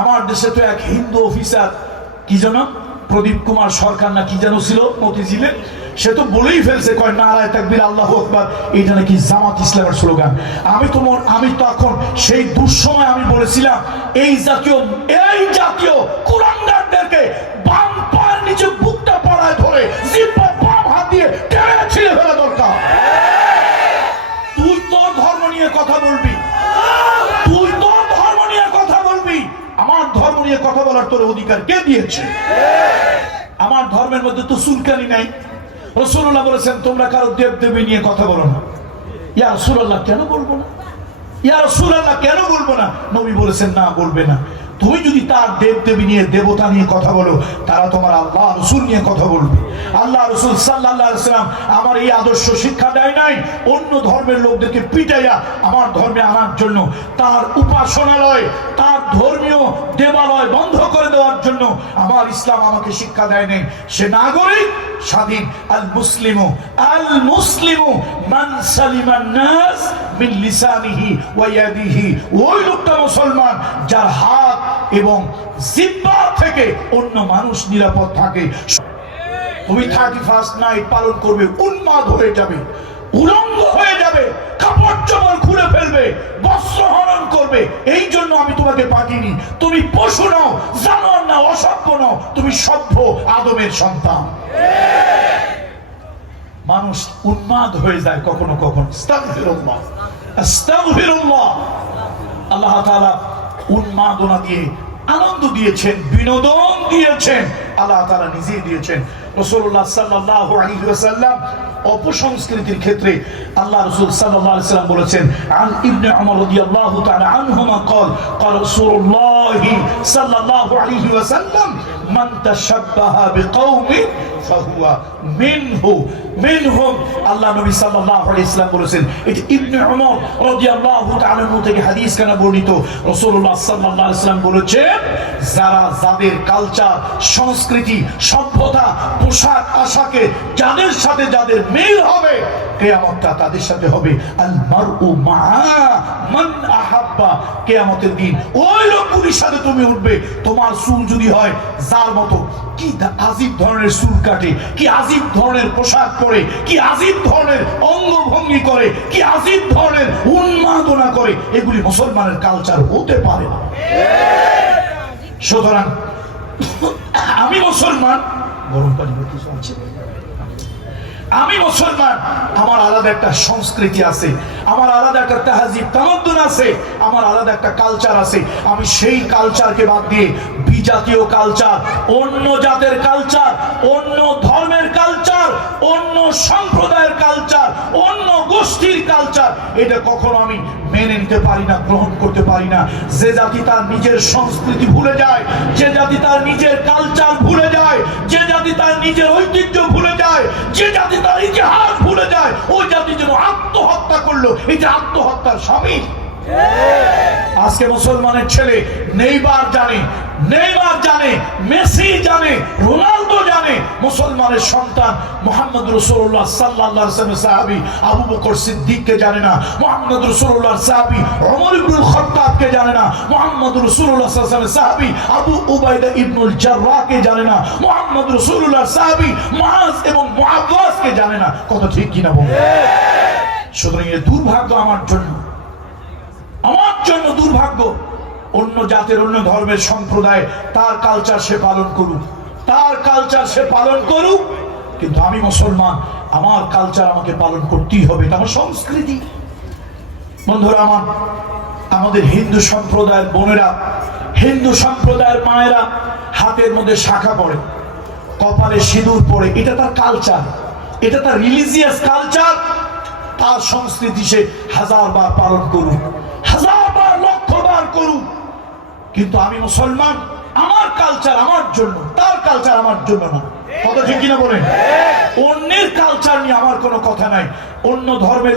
আমার দেশে তো এক হিন্দু অফিসার, কি যেন প্রদীপ কুমার সরকার না কি যেন ছিল মতিঝিলে, সে তো বলেই ফেলছে, কয় নারায়ে তাকবীর আল্লাহু আকবার, এটা নাকি জামাত ইসলামের স্লোগান। আমি তখন সেই দুঃসময় আমি বলেছিলাম এই জাতীয় কুলাঙ্গারদেরকে বাম পায়ের নিচে বুকটা পড়ায় ধরে জিহ্বা বাম হাত দিয়ে টেনে ছিঁড়ে ফেলা দরকার। তুই তোর ধর্ম নিয়ে কথা বলবি, তুই তোর ধর্ম নিয়ে কথা বলবি, আমার ধর্ম নিয়ে কথা বলার তোর অধিকার কে দিয়েছে? আমার ধর্মের মধ্যে তো চুলকানি নাই। রাসূলুল্লাহ বলেছেন তোমরা কারো দেব দেবী নিয়ে কথা বলো না। ইয়া রাসূলুল্লাহ কেন বলবো না? ইয়া রাসূলুল্লাহ কেন বলবো না? নবী বলেছেন না, বলবে না। তুমি যদি তার দেব দেবী নিয়ে, দেবতা নিয়ে কথা বলো, তারা তোমার আল্লাহ রাসূল নিয়ে কথা বলবে। আল্লাহ রাসূল সাল্লাল্লাহু আলাইহি ওয়াসাল্লাম আমার এই আদর্শ শিক্ষা দেয় নাই অন্য ধর্মের লোকদেরকে পিটাইয়া আমার ধর্মে আনার জন্য, তার উপাসনালয়, তার ধর্মীয় দেবালয় বন্ধ করে দেওয়ার জন্য আমার ইসলাম আমাকে শিক্ষা দেয় নাই। সে নাগরিক স্বাধীন। আল মুসলিমু মান সালিমান নাস মিন লিসানিহি ওয়া ইয়াদিহি, ওই লোকটা মুসলমান যার হাত এবং জিহ্বা থেকে অন্য মানুষ নিরাপদ থাকে। তুমি 31st নাইট পালন করবে, উন্মাদ হয়ে যাবে, উলঙ্গ হয়ে যাবে, কাপড় চোপড় খুলে ফেলবে, বস্ত্র হরণ করবে। এই জন্য আমি তোমাকে পাঠিয়েনি। তুমি পশু নও, জানোয়ার না, অসভ্য নও, তুমি সভ্য আদমের সন্তান। মানুষ উন্মাদ হয়ে যায় কখনো কখনো। আস্তাগফিরুল্লাহ, আস্তাগফিরুল্লাহ। আল্লাহ তাআলা উন্মাদনা দিয়ে আনন্দ দিয়েছেন, বিনোদন দিয়েছেন, আল্লাহ তাআলা নিজেই দিয়েছেন। রাসূলুল্লাহ সাল্লাল্লাহু আলাইহি ওয়াসাল্লাম অপসংস্কৃতির ক্ষেত্রে আল্লাহ রাসূল সাল্লাল্লাহু আলাইহি ওয়াসাল্লাম বলেছেন, আন ইবনে উমর রাদিয়াল্লাহু তাআলা আনহুমা قال قال رسول الله صلى الله عليه وسلم من تشبه بقوم فهو منهم। আল্লাহ নবী সাল্লাল্লাহু আলাইহি ওয়াসাল্লাম বলেছেন, এটা ইবনে উমর রাদিয়াল্লাহু তাআলা থেকে হাদিস কানা বর্ণিত। রাসূলুল্লাহ সাল্লাল্লাহু আলাইহি ওয়াসাল্লাম বলেছেন, যাদের কালচার, সংস্কৃতি, সভ্যতা, পোশাক আশাকে যাদের সাথে যাদের মিল হবে, কিয়ামতটা তাদের সাথে হবে। আল মারউ মা মান আহাব্বা, কিয়ামতের দিন ওই লোকগুলির সাথে তুমি উঠবে। তোমার চুল যদি হয় যার মতো, কি আজীব ধরনের চুল কাটে, কি আজীব ধরনের পোশাক পরে, কি আজীব ধরনের অঙ্গভঙ্গি করে, কি আজীব ধরনের উন্মাদনা করে, এগুলি মুসলমানের কালচার হতে পারে না। সুতরাং আমি মুসলমান, গরম পানি আছে, আমি মুসলমান, আমার আলাদা একটা সংস্কৃতি আছে, আমার আলাদা একটা তাহজিব তামাদ্দুন আছে, আমার আলাদা একটা কালচার আছে। আমি সেই কালচারকে বাদ দিয়ে বিজাতীয় কালচার, অন্য জাতের কালচার, অন্য ধর্মের কালচার, অন্য সম্প্রদায়ের কালচার, অন্য গোষ্ঠীর কালচার, এটা কখনো আমি মেনে নিতে পারি না, গ্রহণ করতে পারি না। যে জাতি তার নিজের সংস্কৃতি ভুলে যায়, যে জাতি তার নিজের কালচার ভুলে যায়, যে জাতি তার নিজের ঐতিহ্য ভুলে যায়, যে জাতি তার ইতিহাস ভুলে যায়, ওই জাতি যেন আত্মহত্যা করলো, এটা আত্মহত্যার শামিল। আজকে মুসলমানের ছেলে নেইমার জানে, মেসি জানে, রোনালদো জানে, মুসলমানের সন্তান মুহাম্মদ রাসূলুল্লাহ সাল্লাল্লাহু আলাইহি ওয়াসাল্লাম সাহাবী আবু বকর সিদ্দিককে জানে না, মুহাম্মদ রাসূলুল্লাহ সাহাবী ওমর ইবনুল খাত্তাবকে জানে না, মুহাম্মদ রাসূলুল্লাহ সাল্লাল্লাহু আলাইহি ওয়াসাল্লাম সাহাবী আবু উবাইদা ইবনুল জাররাহকে জানে না, মুহাম্মদ রাসূলুল্লাহ সাহাবী মুআজ এবং মুআওয়াজকে জানে না। কথা ঠিক কিনা বলুন? সুতরাং এই দুর্ভাগ্য আমার জন্য দুর্ভাগ্য। অন্য জাতের, অন্য ধর্মের সম্প্রদায় তার কালচার সে পালন করুক, তার কালচার সে পালন করুক, কিন্তু আমি মুসলমান, আমার কালচার আমাকে পালন করতেই হবে, এটা আমার সংস্কৃতি। বন্ধুরা আমার, আমাদের হিন্দু সম্প্রদায়ের বোনেরা, হিন্দু সম্প্রদায়ের মায়েরা হাতের মধ্যে শাখা পরে, কপালে সিঁদুর পরে, এটা তার কালচার, এটা তার রিলিজিয়াস কালচার, তার সংস্কৃতি সে হাজারবার পালন করুক, হাজারবার লক্ষবার করুক। কিন্তু আমি মুসলমান, আমার কালচার আমার জন্য, তার কালচার আমার জন্য না। কথা ঠিক কিনা বলেন? অন্যের কালচার নিয়ে আমার কোনো কথা নাই। অন্য ধর্মের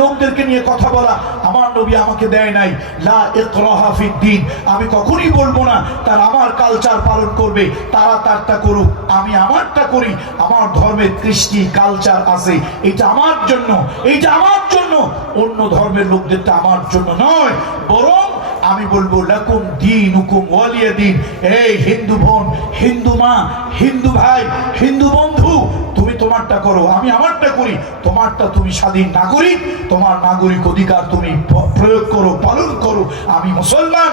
লোকদেরকে নিয়ে কথা বলা আমার নবী আমাকে দেয় নাই। লা ইকরাহা ফিদ্দিন, আমি কখনোই বলবো না তারা আমার কালচার পালন করবে, তারা তারটা করুক, আমি আমারটা করি। আমার ধর্মের কৃষ্টি কালচার আছে, এটা আমার জন্য, এইটা আমার জন্য। অন্য ধর্মের লোকদেরটা আমার জন্য নয়, বরং আমি বলবো লাকুম দীনুকুম ওয়ালিয়া দ্বীন। এই হিন্দু বোন, হিন্দু মা, হিন্দু ভাই, হিন্দু বন্ধু, তুমি তোমারটা করো, আমি আমারটা করি। তোমারটা তুমি স্বাধীন নাগরিক, তোমার নাগরিক অধিকার তুমি প্রয়োগ করো, পালন করো। আমি মুসলমান,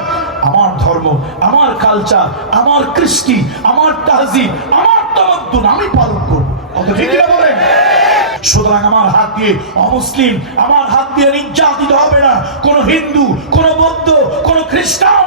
আমার ধর্ম, আমার কালচার, আমার কৃষ্টি, আমার তাহজিব, আমার তামাদ্দুন আমি পালন করবো। কথা ঠিক না বলেন? সুতরাং আমার হাত দিয়ে অমুসলিম, আমার হাত দিয়ে নির্যাতিত হবে না কোন হিন্দু, কোন বৌদ্ধ, কোন খ্রিস্টান।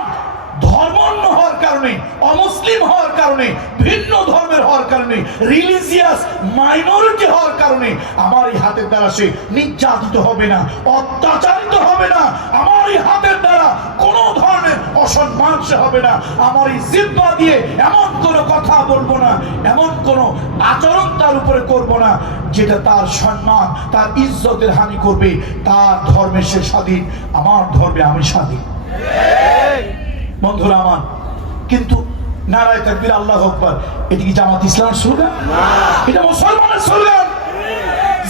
ধর্মান্ধ হওয়ার কারণে, অমুসলিম হওয়ার কারণে, ভিন্ন ধর্মের হওয়ার কারণে, রিলিজিয়াস মাইনরিটি হওয়ার কারণে আমার এই হাতের দ্বারা সে নির্যাতিত হবে না, অত্যাচারিত হবে না। আমার এই হাতের দ্বারা কোন ধরনের অসম্মান সে হবে না। আমার এই জিহ্বা দিয়ে এমন কোন কথা বলবো না, এমন কোন আচরণ তার উপরে করব না যেটা তার সম্মান, তার ইজ্জতের হানি করবে। তার ধর্মে সে স্বাধীন, আমার ধর্মে আমি স্বাধীন। বন্ধুরা আমার, কিন্তু নারায়ে তাকবীর আল্লাহু আকবার, এটা কি জামাত ইসলামের স্লোগান? এটা মুসলমানের স্লোগান।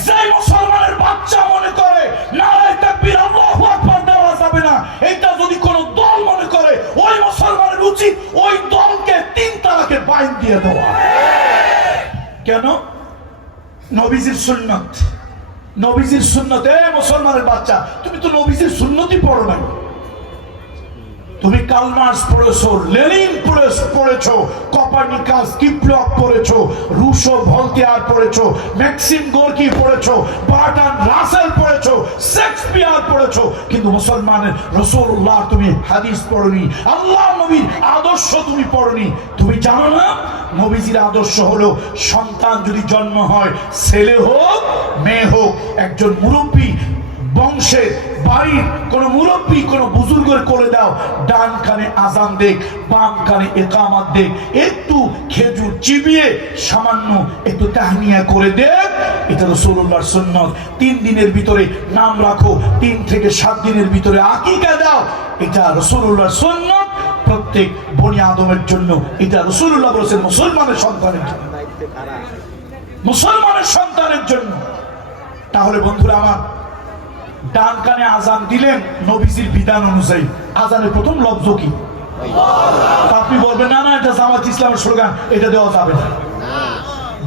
যে মুসলমানের বাচ্চা মনে করে নারায়ে তাকবীর আল্লাহু আকবার দেওয়া যাবে না, এটা যদি কোন দল মনে করে, ওই মুসলমানের উচিত ওই দলকে 3 তালাকের বাইন দিয়ে দেওয়া। কেন? নবীজির সুন্নাত, নবীজির সুন্নাত। এ মুসলমানের বাচ্চা, তুমি তো নবীজির সুন্নতই পড়ো না। তুমি কার্ল মার্কস পড়েছো, লেনিন পড়েছো, কোপারনিকাস, কিপলক পড়েছো, রুশো ভলতেয়ার পড়েছো, ম্যাক্সিম গোর্কি পড়েছো, বার্ট্রান্ড রাসেল পড়েছো, শেক্সপিয়ার পড়েছো, কিন্তু মুসলমানের রাসূলুল্লাহ তুমি হাদিস পড়নি, আল্লাহ নবীর আদর্শ তুমি পড়নি। তুমি জানো না নবীজির আদর্শ হলো সন্তান যদি জন্ম হয়, ছেলে হোক মেয়ে হোক, একজন মুরব্বী বংশে বাড়ির কোন মুরব্বী কোন বুজুর্গের কোলে দাও, ডান কানে আজান দেখ, বাম কানে ইকামত দেখ, একটু খেজুর চিবিয়ে সামান্য একটু তাহনিয়া করে দেখ। এটা রাসূলুল্লাহর সুন্নাত। 3 দিনের ভিতরে নাম রাখো, 3 থেকে 7 দিনের ভিতরে আকিকা দাও। এটা রাসূলুল্লাহর সুন্নাত প্রত্যেক বনি আদমের জন্য। এটা রাসূলুল্লাহ বলেছেন মুসলমানের সন্তানের জন্য, মুসলমানের সন্তানের জন্য। তাহলে বন্ধুরা আমার, ডান কানে আজান দিলেন নবীজির বিধান অনুযায়ী। আজানের প্রথম লফজ কি? আপনি বলবেন না না এটা জামাত ইসলামের স্লোগান, এটা দেওয়া যাবে না।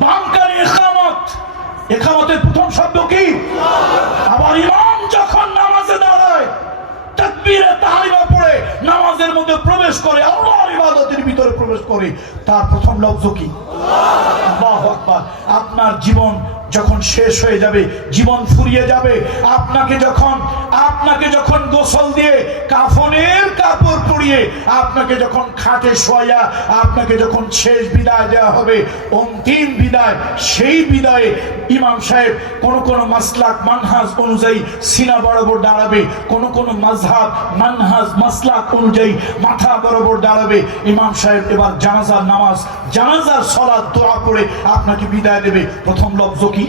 বাম কানে ইকামত, ইকামতের প্রথম শব্দ কি? আবার ইমাম যখন নামাজে দাঁড়ায়, তাকবীরে তাহরিমা পড়ে নামাজের মধ্যে প্রবেশ করে, আল্লাহর ইবাদতের ভিতরে প্রবেশ করে, তার প্রথম লফজ কি? আল্লাহু আকবার। আপনার জীবন যখন শেষ হয়ে যাবে, জীবন ফুরিয়ে যাবে, আপনাকে যখন গোসল দিয়ে কাফনের কাপড় পরিয়ে আপনাকে যখন খাটে শোয়া, আপনাকে যখন শেষ বিদায় দেওয়া হবে, অন্তিম বিদায়, সেই বিদায়ে ইমাম সাহেব কোন মাসলাক মানহাজ অনুযায়ী সিনা বরাবর দাঁড়াবে, কোন মাযহাব মানহাজ মাসলাক অনুযায়ী মাথা বরাবর দাঁড়াবে। ইমাম সাহেব এবার জানাজার নামাজ, জানাজার সালাত, দোয়া পড়ে আপনাকে বিদায় দেবে। প্রথম লফজ কি?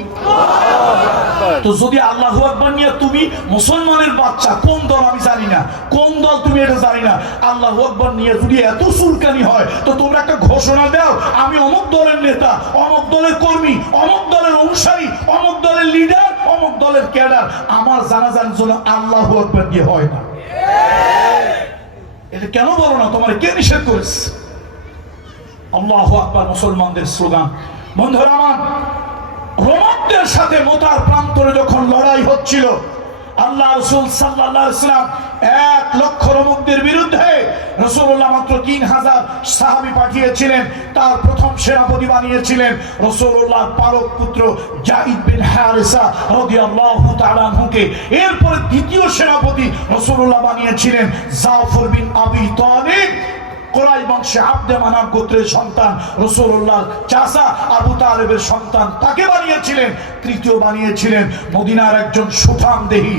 তো যদি আল্লাহু আকবার নিয়ে তুমি মুসলমানের বাচ্চা, কোন দল আমি জানি না, কোন দল তুমি এটা জানি না, আল্লাহু আকবার নিয়ে যদি এত চুলকানি হয়, তো তোমরা একটা ঘোষণা দাও, আমি অমুক দলের নেতা, অমুক দলের কর্মী, অমুক দলের অনুসারী, অমুক দলের লিডার, অমুক দলের ক্যাডার, আমার জানাজার জন্য আল্লাহু আকবার দিয়ে হয় না। এটা কেন বলো না? তোমার কে নিষেধ করেছে? আল্লাহু আকবার মুসলমানদের স্লোগান। বন্ধুরা আমার, রোমানদের সাথে মোতার প্রান্তরে যখন লড়াই হচ্ছিল, আল্লাহ রাসূল সাল্লাল্লাহু আলাইহি ওয়াসাল্লাম 1 লক্ষ রোমকদের বিরুদ্ধে রাসূলুল্লাহ মাত্র 3000 সাহাবী পাঠিয়েছিলেন। তার প্রথম সেনাপতি বানিয়েছিলেন রাসূলুল্লাহর পালক পুত্র যায়েদ বিন হারিসা রাদিয়াল্লাহু তাআলা আনহুকে। এরপরে দ্বিতীয় সেনাপতি রাসূলুল্লাহ বানিয়েছিলেন জাফর বিন আবি তালিব। কোরাই বংশে আব্দে মানাব গোত্রের সন্তান, রাসূলুল্লাহ চাচা আবু তালেবের সন্তান, তাকে বানিয়েছিলেন। তৃতীয় বানিয়েছিলেন মদিনার একজন সুঠামদেহী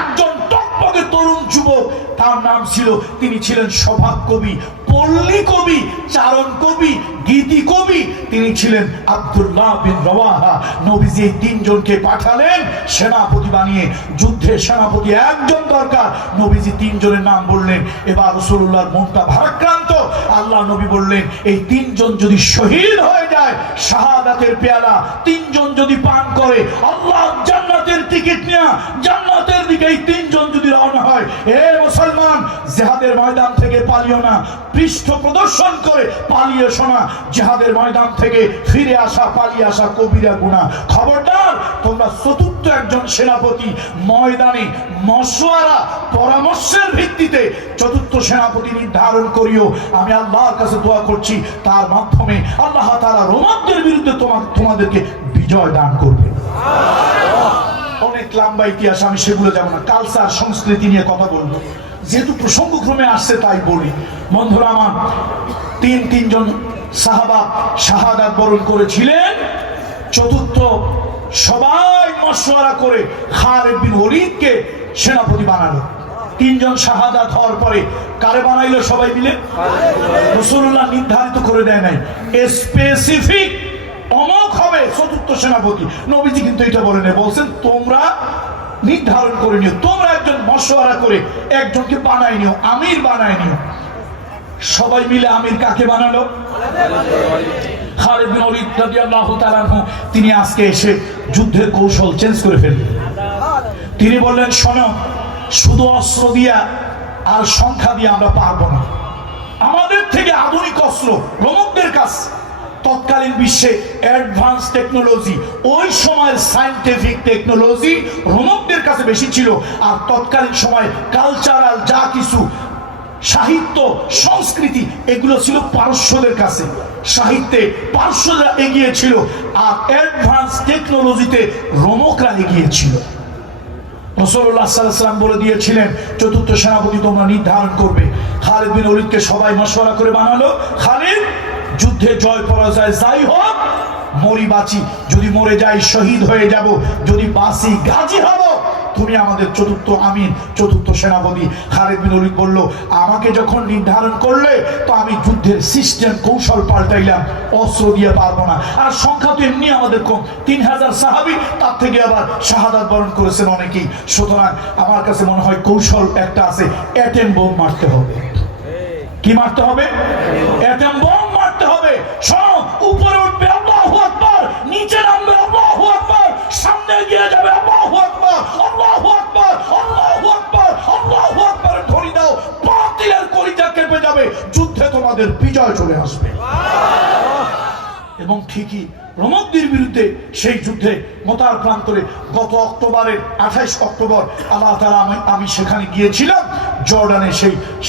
একজন টকটকে তরুণ যুবক। তার নাম ছিল, তিনি ছিলেন স্বভাব কবি, পল্লী কবি, চারণ কবি, গীতি কবি। তিনি ছিলেন আব্দুল্লাহ বিন রওয়াহা। নবীজি 3 জনকে পাঠালেন সেনাপতি বানিয়ে। যুদ্ধে সেনাপতি একজন দরকার, নবীজি 3 জনের নাম বললেন। এবার রাসূলুল্লাহর মনটা ভারাক্রান্ত। আল্লাহ নবী বললেন, এই 3 জন যদি শহীদ হয়ে যায়, শাহাদাতের পেয়ালা 3 জন যদি পান করে, আল্লাহ জান্নাতের টিকিট নিয়ে জান্নাতের দিকে এই তিনজন যদি রওনা হয়, এ মুসলমান, জিহাদের ময়দান থেকে পালিও না, পৃষ্ঠ প্রদর্শন করে পালিয়ে শোনা, জিহাদের ময়দান থেকে ফিরে আসা, পালিয়ে আসা কবিরা গুনাহ। খবরদার, তোমরা চতুর্থ একজন সেনাপতি ময়দানে মশওয়ারা পরামর্শের ভিত্তিতে চতুর্থ সেনাপতি নির্ধারণ করিও। আমি আল্লাহর কাছে দোয়া করছি, তার মাধ্যমে আল্লাহ তাআলা রোমানদের বিরুদ্ধে তোমাদেরকে বিজয় দান করবে। অনেক লম্বা ইতিহাস, আমি সেগুলো যাব না। কালচার, সংস্কৃতি নিয়ে কথা বলবো, যেহেতু প্রসঙ্গক্রমে আসছে তাই বলি। বন্ধুরা আমার, তিনজন সাহাবা শাহাদাত বরণ করেছিলেন। চতুর্থ সবাই মশওয়ারা করে খালিদ বিন ওলীদকে সেনাপতি বানালো। তিনজন শাহাদাত হওয়ার পরে কারে বানাইলো সবাই মিলে? রাসূলুল্লাহ নির্ধারিত করে দেয় নাই স্পেসিফিক অমুক হবে চতুর্থ সেনাপতি। নবীজি কিন্তু এটা বলেন, বলছেন তোমরা নির্ধারণ করে নিও, তোমরা একজন মশওয়ারা করে একজনকে বানাই নিও, আমির বানাই নিও। সবাই মিলে আমির কাকে বানালো? খালিদ বিন ওলীদ রাদিয়াল্লাহু তাআলা আনহু। তিনি আজকে এসে যুদ্ধের কৌশল চেঞ্জ করে ফেললেন। তিনি বললেন, শোনো, শুধু অস্ত্র দিয়া আর সংখ্যা দিয়ে আমরা পারবো না। আমাদের থেকে আধুনিক অস্ত্র রোমকদের কাছে, তৎকালীন বিশ্বে অ্যাডভান্স টেকনোলজি, ওই সময়ের সায়েন্টিফিক টেকনোলজি রোমকদের কাছে বেশি ছিল। আর তৎকালীন সময় কালচারাল যা কিছু সাহিত্য, সংস্কৃতি, এগুলো ছিল পারস্যদের কাছে। সাহিত্যে পারস্যরা এগিয়ে ছিল, আর অ্যাডভান্স টেকনোলজিতে রোমকরা এগিয়ে ছিল। রাসূলুল্লাহ সাল্লাল্লাহু আলাইহি ওয়াসাল্লাম বলে দিয়েছিলেন, চতুর্থ সেনাপতি তোমরা নির্ধারণ করবে। খালিদ বিন ওলীদকে সবাই মশওয়ারা করে বানালো। খালিদ, যুদ্ধে জয় পরাজয় যাই হোক, মরি বাঁচি, যদি মরে যাই শহীদ হয়ে যাব, যদি বাঁচি গাজী হব, তুমি আমাদের চতুর্থ আমির, চতুর্থ সেনাপতি। খালিদ বিন ওলীদ বলল, আমাকে যখন নির্ধারণ করলে তো আমি যুদ্ধের সিস্টেম কৌশল পাল্টাইলাম, অস্ত্র দিয়ে পারবো না। আর সংখ্যা তো এমনি আমাদের কম, 3000 সাহাবী, তার থেকে আবার শাহাদাত বরণ করেছেন অনেকেই। সুতরাং আমার কাছে মনে হয় কৌশল একটা আছে, অ্যাটম বোম মারতে হবে। কি মারতে হবে? অ্যাটম বোম মারতে হবে। শোনো, উপরে উঠবে আল্লাহু আকবার, নিচে নামবে আল্লাহু আকবার, সামনে এগিয়ে যাবে আল্লাহু আকবার, আল্লাহু আকবার, আল্লাহু আকবার, আল্লাহু আকবার। ধরি দাও, বাতিলের কলিজা কেঁপে যাবে, যুদ্ধে তোমাদের বিজয় চলে আসবে। এবং ঠিকই রোমকদের বিরুদ্ধে সেই যুদ্ধে মোতার প্রান্তরে গত অক্টোবরের 28 অক্টোবর আল্লাহ তাআলা, আমি সেখানে গিয়েছিলাম জর্ডানে।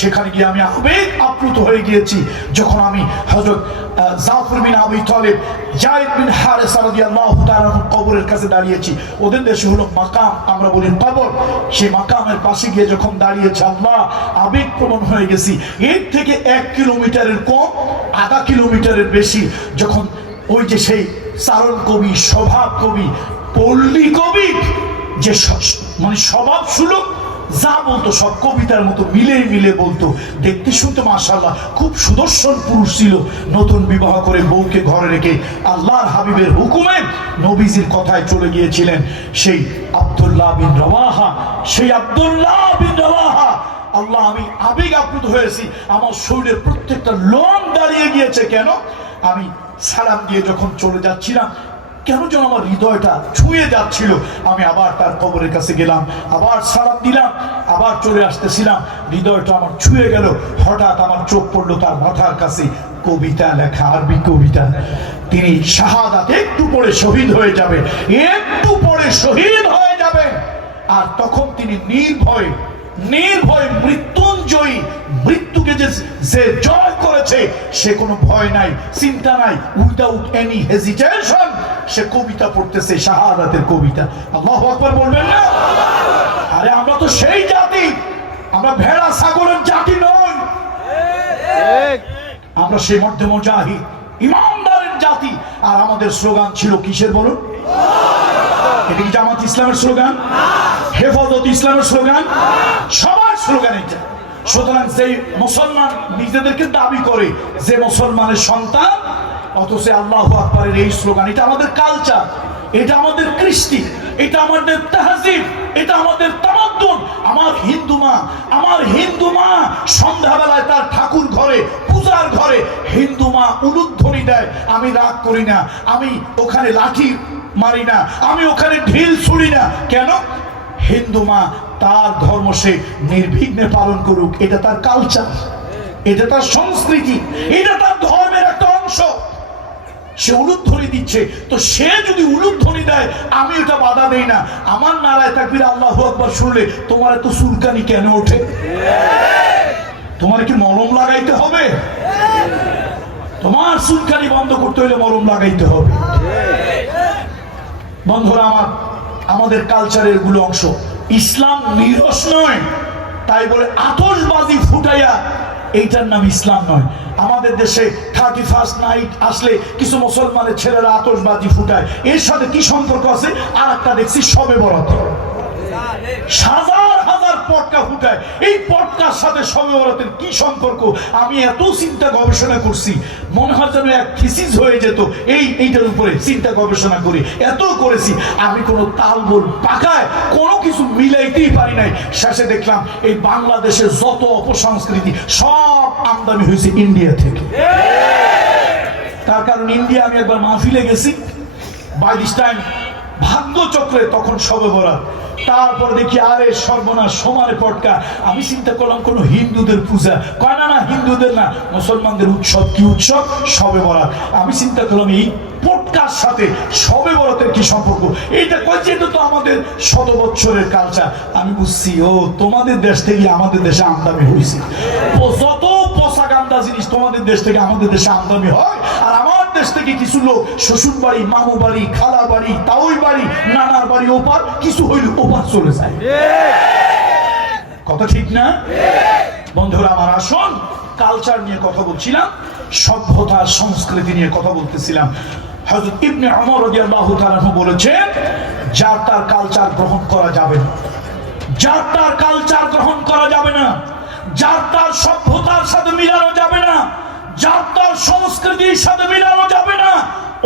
সেখানে গিয়ে আমি আবেগ আপ্লুত হয়ে গিয়েছি যখন আমি হযরত জাফর বিন আবি তালেব, যায়েদ বিন হারেসা রাদিয়াল্লাহু তাআলা কবরের কাছে দাঁড়িয়েছি। ওদের দেশে হলো মাকাম, আমরা বলি কবর। সেই মাকামের পাশে গিয়ে যখন দাঁড়িয়েছি, আল্লাহ, আবেগ প্রবণ হয়ে গেছি। এর থেকে 1 কিলোমিটারের কম, আধা কিলোমিটারের বেশি, যখন ওই যে সেই চারণ কবি, স্বভাব কবি, পল্লী কবি, যে মানে স্বভাব সুলভ, যা বলতো সব কবিতার মতো মিলে মিলে বলতো। দেখতে শুনতে মাশাআল্লাহ খুব সুদর্শন পুরুষ ছিল। নতুন বিবাহ করে বউকে ঘরে রেখে আল্লাহর হাবিবের হুকুমে নবীজির কথায় চলে গিয়েছিলেন সেই আব্দুল্লাহ বিন রওয়াহা। সেই আব্দুল্লাহ বিন রওয়াহা, আল্লাহ, আমি আবেগ আপ্লুত হয়েছি। আমার শরীরের প্রত্যেকটা লোম দাঁড়িয়ে গিয়েছে। কেন? আমি সালাম দিয়ে যখন চলে যাচ্ছিলাম, কেন যেন আমার হৃদয়টা ছুঁয়ে যাচ্ছিল। আমি আবার তার কবরের কাছে গেলাম, আবার সালাম দিলাম, আবার চলে আসতেছিলাম, হৃদয়টা আমার ছুঁয়ে গেল। হঠাৎ আমার চোখ পড়লো তার মাথার কাছে কবিতা লেখা, আরবি কবিতা। তিনি শাহাদাত, একটু পরে শহীদ হয়ে যাবে, একটু পরে শহীদ হয়ে যাবে। আর তখন তিনি নির্ভয় মৃত্যুঞ্জয়ী, মৃত্যুকে যে জয় করেছে, সে কোনো ভয় নাই, চিন্তা নাই, উইদাউট এনি হেজিটেশন সে কবিতা পড়তেছে, শাহাদাতের কবিতা। আল্লাহু আকবার বলবেন না? আরে আমরা তো সেই জাতি, আমরা ভেড়া ছাগলের জাতি নই, আমরা সেই মধ্যে মুজাহিদ ইমানদারের জাতি। আর আমাদের স্লোগান ছিল কিসের বলুন? এটা কি জামাত ইসলামের স্লোগান? হেফাজত ইসলামের স্লোগান? সবার স্লোগান এটা। সুতরাং যে মুসলমান নিজেদেরকে দাবি করে যে মুসলমানের সন্তান, অথচ আল্লাহু আকবারের এই স্লোগান, এটা আমাদের কালচার, এটা আমাদের কৃষ্টি, এটা আমাদের তাহজিব, এটা আমাদের তামাদ্দুন। আমার হিন্দু মা সন্ধ্যাবেলায় তার ঠাকুর ঘরে, পূজার ঘরে হিন্দু মা উলুধ্বনি দেয়, আমি রাগ করি না। আমি ওখানে লাঠি মারি না, আমি ওখানে ঢিল ছুড়ি না। কেন? হিন্দু মা তার ধর্ম সে নির্বিঘ্নে পালন করুক, এটা তার কালচার, এটা তার সংস্কৃতি, এটা তার ধর্মের একটা অংশ। সে উলুধ্বনি দিচ্ছে, তো সে যদি উলুধ্বনি দেয় আমি এটা বাধা দেই না। আমার নারায় তাকবীর আল্লাহু আকবার শুনলে তোমার এত চুলকানি কেন ওঠে? তোমার কি মলম লাগাইতে হবে? তোমার চুলকানি বন্ধ করতে হলে মলম লাগাইতে হবে। বন্ধুরা আমার, আমাদের কালচারের গুলো অংশ। ইসলাম নিরস নয় তাই বলে আতশবাজি ফুটাইয়া এইটার নাম ইসলাম নয়। আমাদের দেশে 31st নাইট আসলে কিছু মুসলমানের ছেলেরা আতশবাজি ফুটায়, এর সাথে কি সম্পর্ক আছে? আর একটা দেখছি শবে বরাত, হাজার হাজার পটকা ফুটায়, এই পটকার সাথে শবে বরাতের কি সম্পর্ক? আমি এত চিন্তা গবেষণা করছি, মনে হয় যেন এক থিসিস হয়ে যেত এইটার উপরে চিন্তা গবেষণা করি, এত করেছি, আমি কোনো তালগোল পাকায় কোনো কিছু মিলাইতেই পারি নাই। শেষে দেখলাম এই বাংলাদেশের যত অপসংস্কৃতি সব আমদানি হয়েছে ইন্ডিয়া থেকে। তার কারণ ইন্ডিয়া আমি একবার মাহফিলে গেছি, বাই দিস টাইম ভাগ্য চক্রে তখন শবে বরাত, তারপর দেখি আরে সর্বনাশ সমানে পটকা। আমি চিন্তা করলাম কোন হিন্দুদের পূজা, কয় না না হিন্দুদের না, মুসলমানদের উৎসব। কি উৎসব? শবে বরাত। আমি চিন্তা করলাম এই পটকার সাথে শবে বরাতের কি সম্পর্ক? এইটা কয় যে এটা তো আমাদের শত বছরের কালচার। আমি বুঝছি, ও তোমাদের দেশ থেকে আমাদের দেশে আমদানি হয়েছে, যত পচা গান্দা জিনিস তোমাদের দেশ থেকে আমাদের দেশে আমদানি হয়, আর আমার দেশ থেকে কিছু লোক শ্বশুর বাড়ি, মামু বাড়ি, খালা বাড়ি, তাওই বাড়ি, নানার বাড়ি ওপার কিছু হইল ওপার চলে যায়। কথা ঠিক না? বন্ধুরা আমার, আসুন কালচার নিয়ে কথা বলছিলাম, সভ্যতা সংস্কৃতি নিয়ে কথা বলতেছিলাম। হযরত ইবনে ওমর রাদিয়াল্লাহু তাআলা বলেছেন, যার তার কালচার গ্রহণ করা যাবে না, যার তার কালচার গ্রহণ করা যাবে না, যার তার সভ্যতার সাথে মিলানো যাবে না, যার তার সংস্কৃতির সাথে মিলানো যাবে না।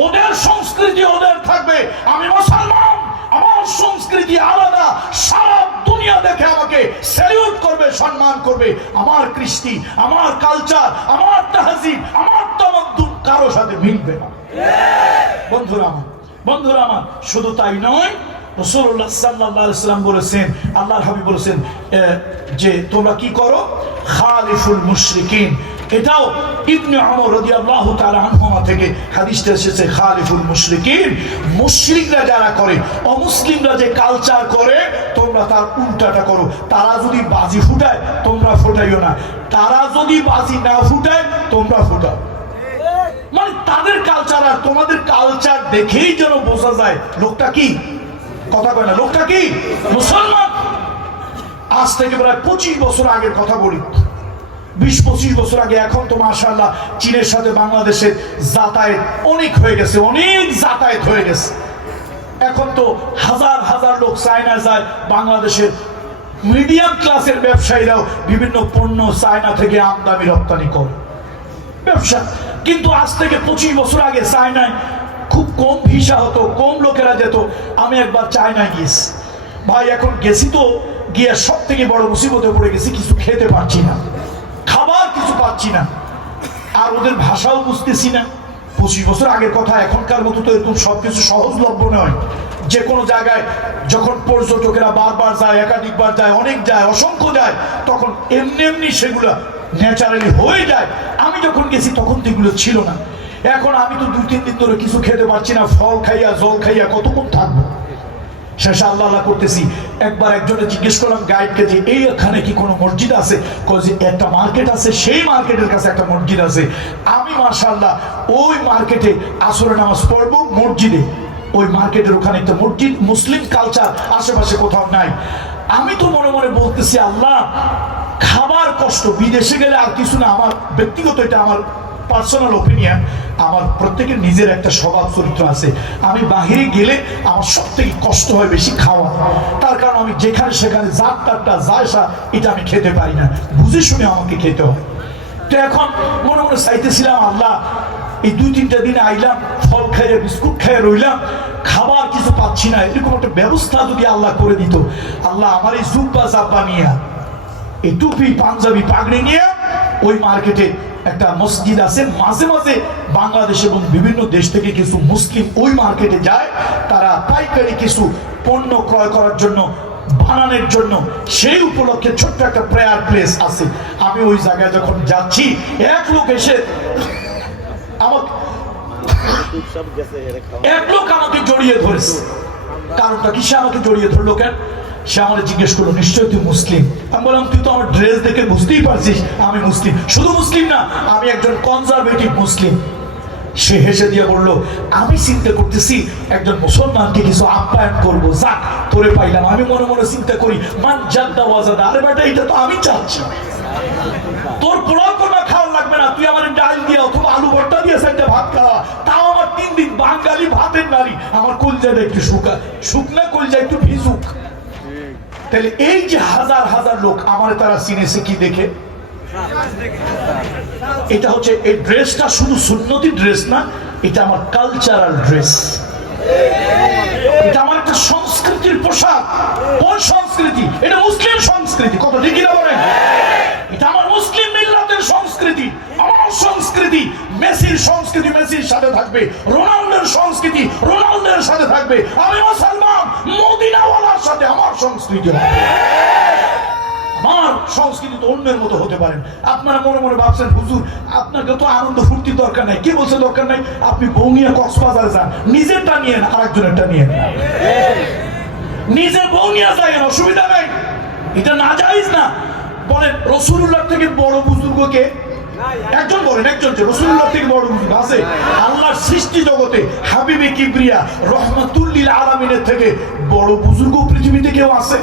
ওদের সংস্কৃতি ওদের থাকবে, আমি মুসলমান, আমার সংস্কৃতি আলাদা, সারা দুনিয়া দেখে আমাকে স্যালিউট করবে, সম্মান করবে। আমার কৃষ্টি, আমার কালচার, আমার তাহজিব, আমার তামাদ্দুন কারো সাথে মিলবে না। বন্ধুরা আমার, শুধু তাই নয়, রাসূলুল্লাহ সাল্লাল্লাহু আলাইহি ওয়াসাল্লাম বলেছেন, আল্লাহর হাবিব বলেছেন যে তোমরা কি করো? খালিফুল মুশরিকিন। এটাও ইবনে ওমর রাদিয়াল্লাহু তাআলা আনহুমা থেকে হাদিসটা এসেছে, খালিফুল মুশরিকিন। মুশরিকরা যারা করে, অমুসলিমরা যে কালচার করে, তোমরা তার উল্টাটা করো। তারা যদি বাজি ফুটায় তোমরা ফুটাইও না, তারা যদি বাজি না ফুটায় তোমরা ফুটাও। মানে তাদের কালচার আর তোমাদের কালচার দেখেই যেন বোঝা যায় লোকটা কি, কথা কয় না, লোকটা কি মুসলমান। আজ থেকে প্রায় 25 বছর আগের কথা বলি, 20-25 বছর আগে। এখন তো মাশাআল্লাহ চীনের সাথে বাংলাদেশের যাতায়াত অনেক হয়ে গেছে, অনেক যাতায়াত হয়ে গেছে। এখন তো হাজার হাজার লোক চায়না যায়, বাংলাদেশের মিডিয়াম ক্লাসের ব্যবসায়ীরাও বিভিন্ন পণ্য চায়না থেকে আমদানি রপ্তানি করে ব্যবসা। কিন্তু আজ থেকে 25 বছর আগে চায়নায় খুব কম ভিসা হতো, কম লোকেরা যেত। আমি একবার চায়নায় গেছি ভাই, এখন গেছি তো গিয়ে সব থেকে বড় মুসিবতে পড়ে গেছি, কিছু খেতে পারছি না, খাবার কিছু পাচ্ছি না, আর ওদের ভাষাও বুঝতেছি না। 25 বছর আগের কথা, এখনকার মতো তো এরকম সবকিছু সহজলভ্য নয়। যে কোনো জায়গায় যখন পর্যটকেরা বারবার যায়, একাধিকবার যায়, অনেক যায়, অসংখ্য যায়, তখন এমনি এমনি সেগুলো ন্যাচারালি হয়ে যায়। আমি যখন গেছি তখন তো এগুলো ছিল না। এখন আমি তো 2-3 দিন ধরে কিছু খেতে পারছি না, ফল খাইয়া জল খাইয়া কতক্ষণ থাকবো? শেষে আল্লাহ করতেছি। একবার একজনে জিজ্ঞেস করলাম গাইডকে যে এইখানে কি কোনো মসজিদ আছে? যে একটা মার্কেট আছে, সেই মার্কেটের কাছে একটা মসজিদ আছে। আমি মাশাআল্লাহ ওই মার্কেটে আসরে নামাজ পড়বো মসজিদে, ওই মার্কেটের ওখানে একটা মসজিদ। মুসলিম কালচার আশেপাশে কোথাও নাই। আমি তো মনে মনে বলতেছি, আল্লাহ খাবার কষ্ট, বিদেশে গেলে আর কিছু না। আমার ব্যক্তিগত, এটা আমার পার্সোনাল ওপিনিয়ন, আমার প্রত্যেকের নিজের একটা স্বভাব চরিত্র আছে। আমি বাহিরে গেলে আমার সব থেকে কষ্ট হয় বেশি খাওয়া, তার কারণ আমি যেখানে সেখানে জাতটা জায়সা এটা আমি খেতে পারি না, বুঝে শুনে আমাকে খেতে হয়। তো এখন মনে মনে চাইতেছিলাম, আল্লাহ এই 2-3টা দিন আইলাম, ফল খাইয়ে বিস্কুট খাইয়ে রইলাম, খাবার কিছু পাচ্ছি না, এরকম একটা ব্যবস্থা যদি আল্লাহ করে দিত। আল্লাহ আমার এই জুব্বা জাব্বা নিয়ে, এই টুপি পাঞ্জাবি পাগড়ি নিয়ে ওই মার্কেটে একটা মসজিদ আছে, মাঝে মাঝে বাংলাদেশ এবং বিভিন্ন দেশ থেকে কিছু মুসলিম ওই মার্কেটে যায়, তারা পাইকারি কিছু পণ্য ক্রয় করার জন্য, বানানোর জন্য। সেই উপলক্ষে ছোট্ট একটা প্রেয়ার প্লেস আছে। আমি ওই জায়গায় যখন যাচ্ছি, এক লোক এসে আমাকে জড়িয়ে ধরেছে। কারণটা কি? সে আমাকে জড়িয়ে ধরলো কেন? সে আমার জিজ্ঞেস করলো, নিশ্চয়ই তুই মুসলিম? আমি বললাম, তুই তো আমার ড্রেস দেখে বুঝতেই পারছিস আমি মুসলিম। শুধু মুসলিম না, আমি একজন কনজারভেটিভ মুসলিম। সে হেসে দিয়ে বললো, আমি চিন্তা করতেছি একজন মুসলমানকে কিছু আপ্যায়ন করবো, যাক তোরে পাইলাম। আমি মনে মনে চিন্তা করি, মান জাদ্দা ওয়াজাদা, আরে বেটা এটা তো আমি চাচ্ছি, তোর পোলাও কোনা খাওয়া লাগবে না, তুই আমার ডাল দিয়ে অথবা আলু ভর্তা দিয়ে সাইডে ভাত খাওয়া, তাও আমার 3 দিন। বাঙালি ভাতের নারী, আমার কলজাটা একটু শুকনা কলজা একটু ভিজুক। তাহলে এই যে হাজার হাজার লোক আমার তারা চিনেছে কি দেখে? এটা হচ্ছে, এই ড্রেসটা শুধু সুন্নতি ড্রেস না, এটা আমার কালচারাল ড্রেস, এটা আমার একটা সংস্কৃতির পোশাক। কোন সংস্কৃতি? এটা মুসলিম সংস্কৃতি। কত ঠিক না বলেন? এটা আমার মুসলিম মিল্লাতের সংস্কৃতি। আমার সংস্কৃতি, মেসির সংস্কৃতি মেসির সাথে থাকবে, রোনাল্ডোর সংস্কৃতি রোনাল্ডোর সাথে থাকবে। আমি মুসলমান, মদিনাওয়ালার সাথে আমার সংস্কৃতি হবে। আমার সংস্কৃতি তো অন্যের মতো হতে পারেন। আপনারা মনে মনে ভাবছেন, হুজুর আপনাকে তো আনন্দ ফুর্তি দরকার নাই। কি বলছে দরকার নাই? আপনি বউ নিয়ে কক্সবাজারে যান, নিজেরটা নিয়ে না, আরেকজনেরটা নিয়ে। নিজের বউ নিয়ে যান, অসুবিধা নাই, এটা না জায়েজ না। বলেন, রাসূলুল্লাহ থেকে বড় বুজুর্গকে একজন বলেন, একজন যে রাসূলুল্লাহ থেকে বড় বুজুর্গ আছে? আল্লাহর সৃষ্টি জগতে হাবিবে কিবরিয়া রহমাতুল লিল আলামিনের থেকে বড় বুজুর্গ পৃথিবীতে কেউ আছে?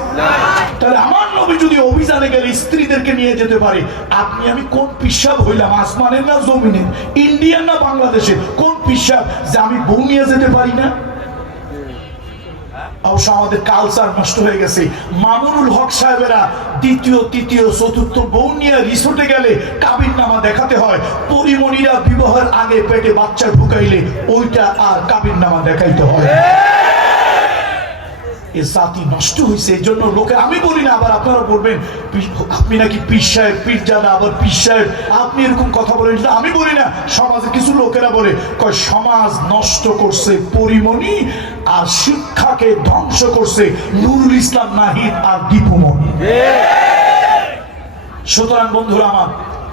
তাহলে আমার নবী যদি অভিযানে গেলে স্ত্রীদেরকে নিয়ে যেতে পারে, আপনি আমি কোন পিশাব হইলাম? আসমানের না জমিনের? ইন্ডিয়ান না বাংলাদেশের? কোন পিশাব যে আমি বউ নিয়ে যেতে পারি না? অবশ্য আমাদের কালচার নষ্ট হয়ে গেছে। মামুনুল হক সাহেবেরা দ্বিতীয় তৃতীয় চতুর্থ বউ নিয়ে রিসোর্টে গেলে কাবিননামা দেখাতে হয়। পরিমণিরা বিবাহের আগে পেটে বাচ্চা ঢুকাইলে ওইটা আর কাবিননামা দেখাইতে হয়। এ জাতি নষ্ট হয়েছে। এই জন্য লোকে, আমি বলি না, আবার আপনারা বলবেন আপনি নাকি পীর সাহেব, পীরজাদা, আবার পীর সাহেব, আপনি এরকম কথা বলেন। আমি বলি না, সমাজে কিছু লোকেরা বলে, কয় সমাজ নষ্ট করছে পরিমণি, আর শিক্ষাকে ধ্বংস করছে নুরুল ইসলাম নাহিদ আর দীপুমণি। সুতরাং বন্ধুরা আমার,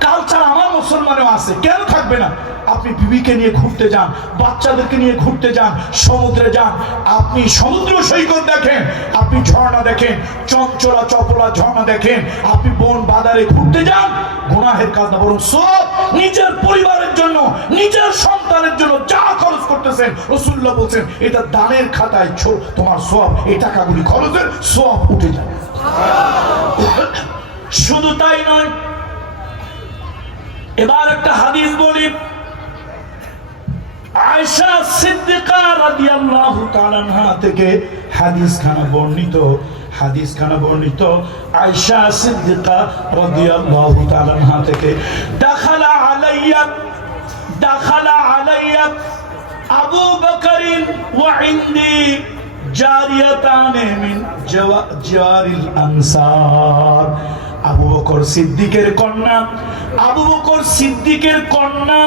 কালচার আমার মুসলমানেও আছে, কেন থাকবে না? আপনি বিবিকে নিয়ে ঘুরতে যান, বাচ্চাদেরকে নিয়ে ঘুরতে যান, সমুদ্রে যান, আপনি সমুদ্র সৈকত দেখেন, আপনি ঝর্ণা দেখেন, চঞ্চলা চপলা ঝর্ণা দেখেন, আপনি বন বাজারে ঘুরতে যান, গুনাহের কাজ না, বরং সব নিজের পরিবারের জন্য, নিজের সন্তানের জন্য যা খরচ করতেছেন, রাসূলুল্লাহ বলছেন এটা দানের খাতায় তোমার সওয়াব, এই টাকাগুলি খরচের সওয়াব উঠে যাবে। শুধু তাই নয়, এবার একটা হাদিস বলি। আয়েশা সিদ্দিকা রাদিয়াল্লাহু তাআলা আনহা থেকে হাদিসখানা বর্ণিত। আয়েশা সিদ্দিকা রাদিয়াল্লাহু তাআলা আনহা থেকে, দাখালা আলাইয়া আবু বকর ওয়া ইনদি জারিয়াতান মিন জাওয়ারিল আনসার। আবু বকর সিদ্দিকের কন্যা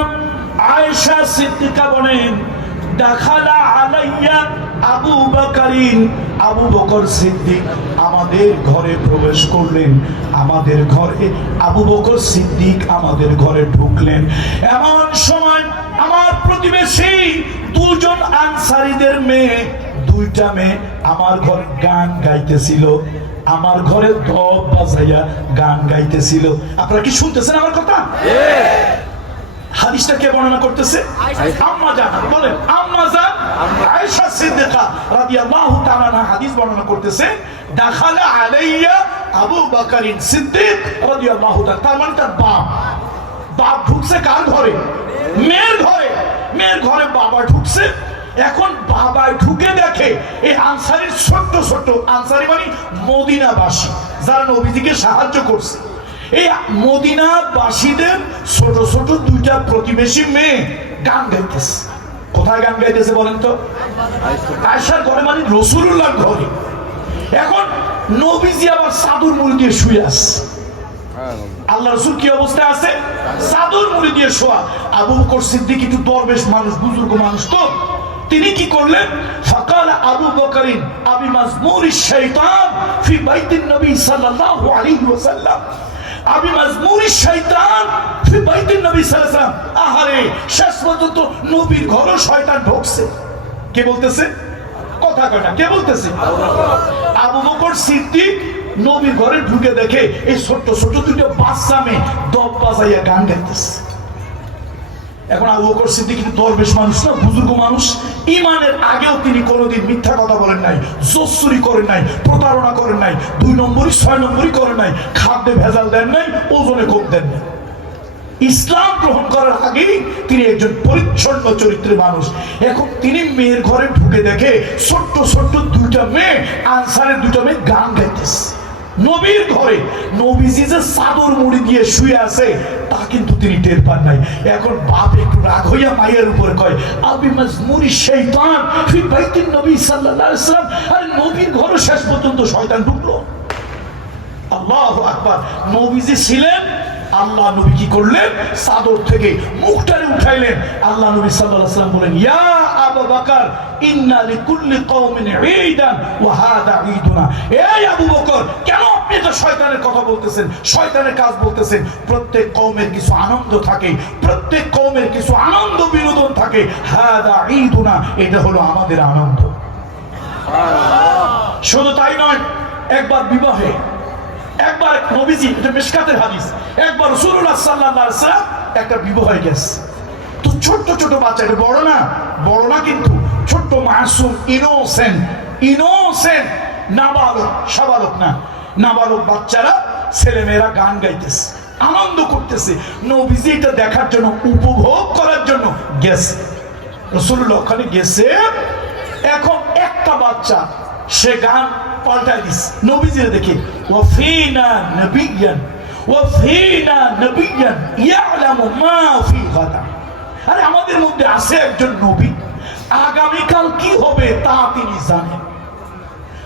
আয়েশা সিদ্দিকা বলেন, দাখালা আলাইয়া আবু বকর সিদ্দিক আমাদের ঘরে প্রবেশ করলেন। আমাদের ঘরে আবু বকর সিদ্দিক আমাদের ঘরে ঢুকলেন। এমন সময় আমার প্রতিবেশী দুজন আনসারীদের মেয়ে, দুইটা মেয়ে আমার ঘরে গান গাইতেছিল, আমার ঘরে ধপ বাজাইয়া গান গাইতেছিল। আপনারা কি শুনতেছেন আমার কথা? হাদিসটা কে বর্ণনা করতেছে? আম্মা জান। বলেন, আম্মা জান আয়েশা সিদ্দিকা রাদিয়াল্লাহু তাআলা আনহা হাদিস বর্ণনা করতেছে, দাখালা আলাইয়া আবু বকর সিদ্দিক রাদিয়াল্লাহু তাআলা। তার মানে তার বাপ ঢুকছে কার ঘরে? মেয়ের ঘরে বাবা ঢুকছে। এখন বাবা ঢুকে দেখে এই আনসারীর ছোট্ট আনসারী মানে মদিনাবাসী, যারা নবীজিকে সাহায্য করছে, এই মদিনাবাসীদের ছোট ছোট দুইটা প্রতিবেশী মেয়ে গান গাইতেছে। কোথায় গান গাইতেছে বলেন তো? আয়েশার ঘরে, মানে রাসূলুল্লাহর ঘরে। এখন নবীজি আবার চাদর মুড়ি দিয়ে শুয়ে আছে। আল্লাহ রাসূল কি অবস্থায় আছে? চাদর মুড়ি দিয়ে শোয়া। আবু বকর সিদ্দিক একটু দরবেশ মানুষ, বুজুর্গ মানুষ, তো তিনি কি করলেন? ফাকাল আবু বকরিন আবি মাজমুরিশ শাইতান ফি বাইতিন নবী সাল্লাল্লাহু আলাইহি ওয়াসাল্লাম। আবি মাজমুরিশ শাইতান ফি বাইতিন নবী সাল্লাল্লাহু আলাইহি ওয়াসাল্লাম। আহারে, শেষ পর্যন্ত নবীর ঘরে শয়তান ঢুকছে। কে বলতেছে? কথা কয়টা কে বলতেছে? আবু বকর সিদ্দিক নবীর ঘরে ঢুকে দেখে এই ছোট্ট ছোট দুটো বাচ্চা মেয়ে দপ বাজাইয়া গান গাইতেছে। এখন আবু বকর সিদ্দিক কিন্তু দরবেশ মানুষ না, বুজুর্গ মানুষ। ঈমানের আগেও তিনি কোনোদিন মিথ্যা কথা বলেন নাই, জোসচুরি করেন নাই, প্রতারণা করেন নাই, 2 নম্বরই 6 নম্বরই করেন নাই, খাদ্যে ভেজাল দেন নাই, ওজনে কম দেন নাই। ইসলাম গ্রহণ করার আগেই তিনি একজন পরিচ্ছন্ন চরিত্রের মানুষ। এখন তিনি মেয়ের ঘরে ঢুকে দেখে ছোট্ট ছোট্ট 2টা মেয়ে, আনসারের 2টা মেয়ে গান গাইতেছে নবীর ঘরে। নবীজি যে চাদর মুড়ি দিয়ে শুয়ে আছে তা কিন্তু তিনি টের পান নাই। এখন বাপ একটু রাগ হইয়া মায়ের উপরে কয়, আবি মাজমুরিশ শাইতান ফি বাইতিন নবী সাল্লাল্লাহু আলাইহি ওয়াসাল্লাম। আরে নবীর ঘরে শেষ পর্যন্ত শয়তান ঢুকলো। আল্লাহু আকবার। নবীজি ছিলেন, আল্লাহ নবী কি করলেন? চাদর থেকে মুখটারে উঠাইলেন। আল্লাহ নবী সাল্লাল্লাহু আলাইহি ওয়াসাল্লাম বলেন, ইয়া আবু বকর ইন্না লিকুল্লি কওমিন ঈদান ওয়া হাদা ঈদুনা। এই আবু বকর, কেন আপনি এটা শয়তানের কথা বলতেছেন, শয়তানের কাজ বলতেছেন? প্রত্যেক কওমের কিছু আনন্দ থাকে, প্রত্যেক কওমের কিছু আনন্দ বিনোদন থাকে। হাদা ঈদুনা, এটা হলো আমাদের আনন্দ। শুধু তাই নয়, একবার বিবাহে, একবার নবীজি, এটা মিশকাতের হাদিস, একবার রাসূলুল্লাহ সাল্লাল্লাহু আলাইহি ওয়াসাল্লাম একটা বিবাহে গেছে। তো ছোট ছোট বাচ্চা, এটা বড় না কিন্তু ছোট্ট মাসুম, ইনোসেন্ট নাবালক, সাবালক না, নাবালক বাচ্চারা, ছেলেমেয়েরা গান গাইতেছে, আনন্দ করতেছে। নবীজি এটা দেখার জন্য, উপভোগ করার জন্য গেছে। রাসূলুল্লাহ ওখানে গেছে। এখন একটা বাচ্চা সে গান পাল্টাই দিস নবীজিরে দেখে, ওয়াফিনা নবিয়ান ইয়ালামু মা ফি গাদা। আরে আমাদের মধ্যে আছে একজন নবী, আগামীকাল কি হবে তা তিনি জানেন।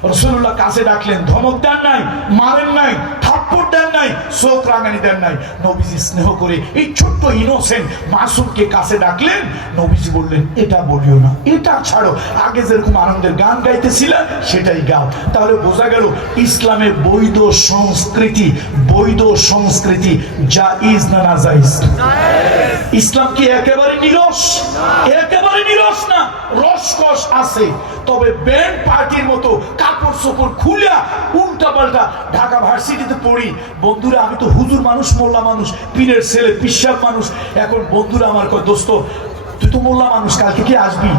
রাসূলুল্লাহ কাছে ডাকলেন, ধমক দেন নাই, মারেন নাই, থাপ্পড় দেন নাই, চোখ রাঙানি দেন নাই। নবীজি স্নেহ করে এই ছোট্ট ইনোসেন্ট মাসুমকে কাছে ডাকলেন। নবীজি বললেন, এটা বলিও না, এটা ছাড়ো, আগে যেরকম আনন্দের গান গাইতেছিল সেটাই গাও। তাহলে বোঝা গেল ইসলামের বৈধ সংস্কৃতি জায়েজ না নাজায়েজ? ইসলাম কি একেবারে নিরস? একেবারে নিরস না, রসকস আছে। তবে ব্যান্ড পার্টির মতো কাপড় চোপড় খুলে উল্টা পাল্টা, ঢাকা ভার্সিটিতে পড়ি বন্ধুরা, আমি তো হুজুর মানুষ, মোল্লা মানুষ, পীরের ছেলে, পিসাব মানুষ। এখন বন্ধুরা আমার কয়, দোস্ত তুই তো মোল্লা মানুষ, কালকে কি আসবি?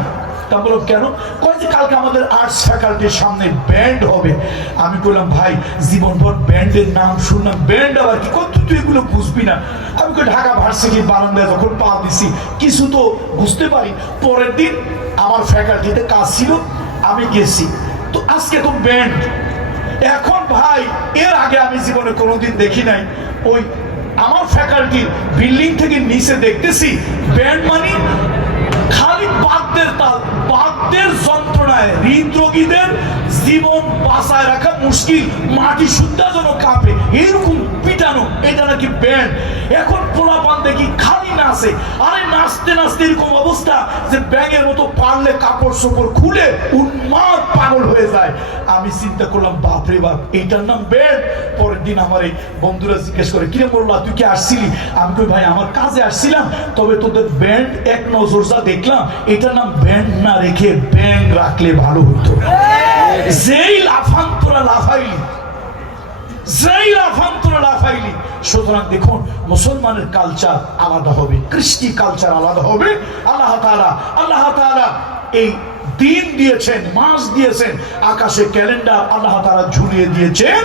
তা বললাম কেন? কয় যে কালকে আমাদের আর্টস ফ্যাকাল্টির সামনে ব্যান্ড হবে। আমি বললাম, ভাই জীবনভর ব্যান্ডের নাম শুনলাম, ব্যান্ড আবার কি? কত তুই এগুলো বুঝবি না। আমি কই ঢাকা ভার্সিটির বারান্দায় যখন পা দিছি কিছু তো বুঝতে পারি। পরের দিন আমার ফ্যাকাল্টিতে কাজ ছিল, আমি গেছি, তো আজকে তো ব্যান্ড। এখন ভাই, এর আগে আমি জীবনে কোনোদিন দেখি নাই, ওই আমার ফ্যাকাল্টির বিল্ডিং থেকে নিচে দেখতেছি ব্যান্ড, মানে খালি বাদ্যের তাল, বাদ্যের যন্ত্রণায় হৃদরোগীদের জীবন বাঁচায় রাখা মুশকিল, মাটি শুদ্ধা যেন কাঁপে, এরকম পিটানো, এটা নাকি ব্যান্ড। এখন পোলাপান দেখি খালি নাচে। আরে নাচতে নাচতে এরকম অবস্থা যে ব্যাঙের মতো পারলে কাপড় চোপড় খুলে উন্মাদ পাগল হয়ে যায়। আমি চিন্তা করলাম, বাপরে বাপ, এইটার নাম ব্যান্ড। পরের দিন আমার এই বন্ধুরা জিজ্ঞেস করে, কিরে মোল্লা তুই কি আসছিলি? আমি কই, ভাই আমার কাজে আসছিলাম, তবে তোদের ব্যান্ড এক নজর যা দেখলাম, এটার নাম ব্যান্ড না রেখে ব্যাং রাখলে ভালো হতো। যেই লাফান্তরা লাফাইলি। সুতরাং দেখুন, মুসলমানের কালচার আলাদা হবে, কৃষ্টি কালচার আলাদা হবে। আল্লাহ তাআলা এই দিন দিয়েছেন, মাস দিয়েছেন, আকাশে ক্যালেন্ডার আল্লাহ তাআলা ঝুলিয়ে দিয়েছেন,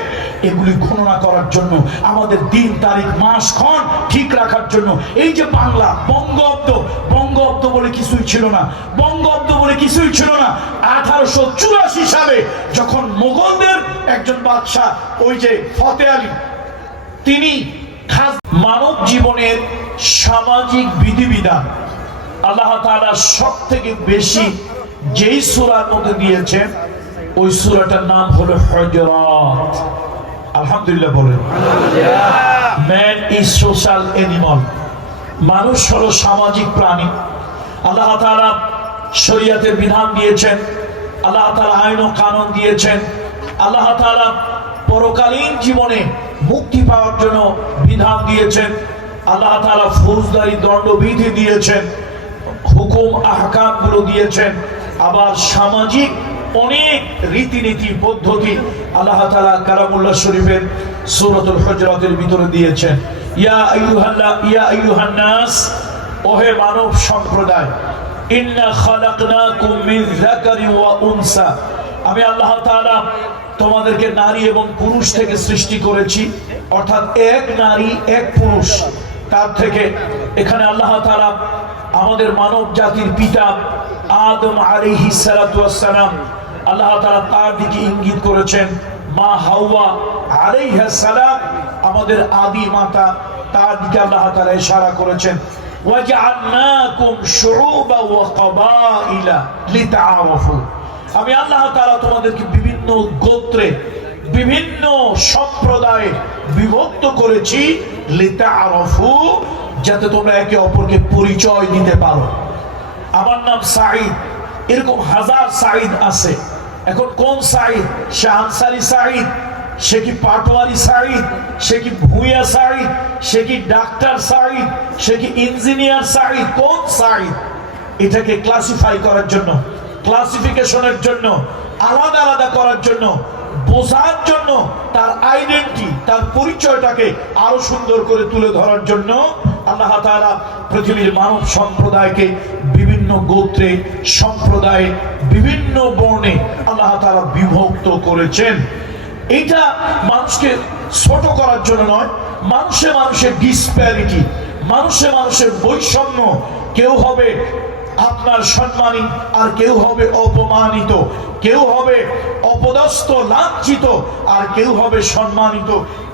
এগুলি গণনা করার জন্য, আমাদের দিন তারিখ মাস ক্ষণ ঠিক রাখার জন্য। এই যে বাংলা বঙ্গাব্দ বলে কিছুই ছিল না, 1884 সালে যখন মোগলদের একজন বাদশাহ, ওই যে ফতে আলী, তিনি মানব জীবনের সামাজিক বিধিবিধান আল্লাহ তাআলা সব থেকে বেশি যেই সূরার মধ্যে দিয়েছেন, ওই সূরাটার নাম হলো হুজুরাত। আলহামদুলিল্লাহ বলেন। ম্যান ইজ সোশ্যাল অ্যানিমাল, মানুষ হলো সামাজিক প্রাণী। আল্লাহ তাআলা শরীয়তের বিধান দিয়েছেন, আল্লাহ তাআলা আইন ও কানুন দিয়েছেন, আল্লাহ তাআলা পরকালীন জীবনে মুক্তি পাওয়ার জন্য বিধান দিয়েছেন, আল্লাহ তাআলা ফৌজদারি দণ্ডবিধি দিয়েছেন, হুকুম আহকাম গুলো দিয়েছেন, আবার সামাজিক অনেক রীতিনীতি পদ্ধতি আল্লাহ তাআলা কালামুল্লাহ শরীফের সূরাতুল হুজরাতের ভিতরে দিয়েছেন। ইয়া আইয়ুহান নাস, ওহে মানব সম্প্রদায়, ইন্না খালাকনাকুম মিন যাকারিন ওয়া উনসা, আমি আল্লাহ তাআলা তোমাদেরকে নারী এবং পুরুষ থেকে সৃষ্টি করেছি, অর্থাৎ এক নারী এক পুরুষ। তার থেকে এখানে আল্লাহ তাআলা আমাদের মানব জাতির পিতা আদম আলাইহিস সালাতু ওয়াস সালাম, আল্লাহ তাআলা তার দিকে ইঙ্গিত করেছেন। মা হাওয়া আলাইহিস সালাম আমাদের আদি মাতা, তার দিকে আল্লাহ তাআলা ইশারা করেছেন। ওয়াজআলনাকুম শুউবা ওয়া ক্বাবাইলা লিতাআরাফু, আমি আল্লাহ তাআলা তোমাদেরকে বিভিন্ন গোত্রে বিভিন্ন সম্প্রদায়ে বিভক্ত করেছি, লিতাআরাফু, যাতে তোমরা একে অপরকে পরিচয় দিতে পারো। আমার নাম সাঈদ, এরকম হাজার সাঈদ আছে। এখন কোন সাঈদ? সে আনসারী সাঈদ, সে কি পাটোয়ারি সাঈদ, সে কি ভূঁইয়া সাঈদ, সে কি ডাক্তার সাঈদ, সে কি ইঞ্জিনিয়ার সাঈদ? কোন সাঈদ? এটাকে ক্লাসিফাই করার জন্য, ক্লাসিফিকেশনের জন্য, আলাদা আলাদা করার জন্য, বোঝার জন্য, তার আইডেন্টি, তার পরিচয়টাকে আরো সুন্দর করে তুলে ধরার জন্য আল্লাহ তাআলা পৃথিবীর মানব সম্প্রদায়কে বিভিন্ন গোত্রে, সম্প্রদায়ে, বিভিন্ন বর্ণে আল্লাহ তাআলা বিভক্ত করেছেন। এটা মানুষকে ছোট করার জন্য নয়, মানুষে মানুষের ডিসপ্যারিটি, মানুষে মানুষের বৈষম্য, কেউ হবে আপনার সম্মানী আর কেউ হবে অপমানিত, কেউ হবে অপদস্থ লাঞ্ছিত আর কেউ হবে সম্মানিত,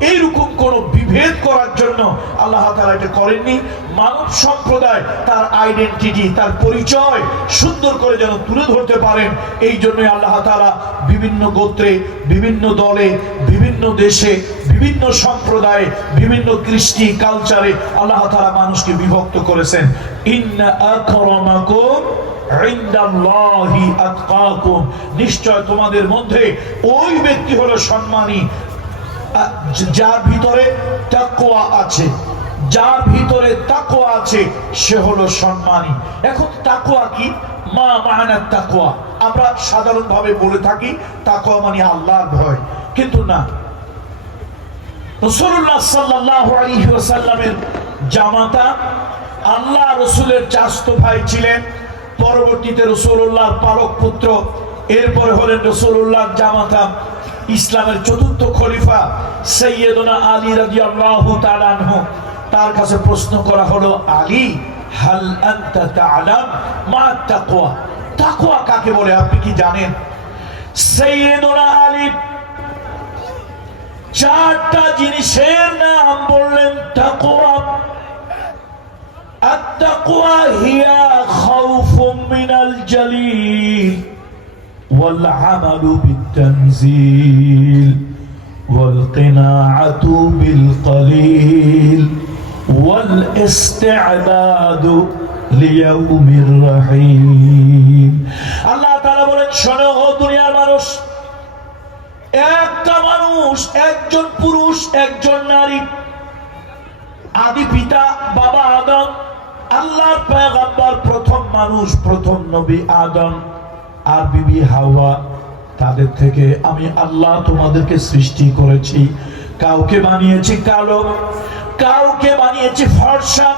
এইরকম কোন বিভেদ করার জন্য আল্লাহ তাআলা এটা করেননি। মানব সম্প্রদায় তার আইডেন্টিটি, তার পরিচয় সুন্দর করে যেন তুলে ধরতে পারেন, এই জন্যই আল্লাহ তাআলা বিভিন্ন গোত্রে, বিভিন্ন দলে, বিভিন্ন দেশে, বিভিন্ন সম্প্রদায়ে, বিভিন্ন কৃষ্টি কালচারে আল্লাহ তাআলা মানুষকে বিভক্ত করেছেন। ইন্না আকরামাকুম ইনদাল্লাহি আতকাকুম, নিশ্চয় তোমাদের মধ্যে ওই ব্যক্তি হলো সম্মানী যার ভিতরে তাকওয়া আছে, যার ভিতরে তাকওয়া আছে সে হলো সম্মানী। এখন তাকওয়া কি? মা মানা তাকওয়া, আমরা সাধারণভাবে বলে থাকি তাকওয়া মানে আল্লাহর ভয়, কিন্তু না। রাসূলুল্লাহ সাল্লাল্লাহু আলাইহি ওয়াসাল্লামের জামাতা আল্লাহ রাসূলের চাচাতো ভাই ছিলেন, পরবর্তীতে রাসূলুল্লাহর পালক পুত্র, এরপরে হলেন রাসূলুল্লাহর জামাতা ইসলামের চতুর্থ খলিফা সাইয়্যিদুনা আলী রাদিয়াল্লাহু তাআলা আনহু। তার কাছে প্রশ্ন করা হলো, আলী হাল আনতা তা'লাম মা তাকওয়া, তাকওয়া কাকে বলে আপনি কি জানেন? সাইয়্যিদুনা আলী চারটা জিনিসের নাম বললেন তাকওয়া। التقوى هي خوف من الجليل والعمل بالتنزيل والقناعة بالقليل والاستعداد ليوم الرحيم। আল্লাহ তাআলা বলেন, শোনো ও দুনিয়ার মানুষ, একটা মানুষ, একজন পুরুষ, একজন নারী, আদি পিতা বাবা আদম, আল্লাহর পয়গম্বর, প্রথম মানুষ, প্রথম নবী আদম আর বিবি হাওয়া, তাদের থেকে আমি আল্লাহ তোমাদেরকে সৃষ্টি করেছি। কাউকে বানিয়েছি কালো, কাউকে বানিয়েছি ফর্সা,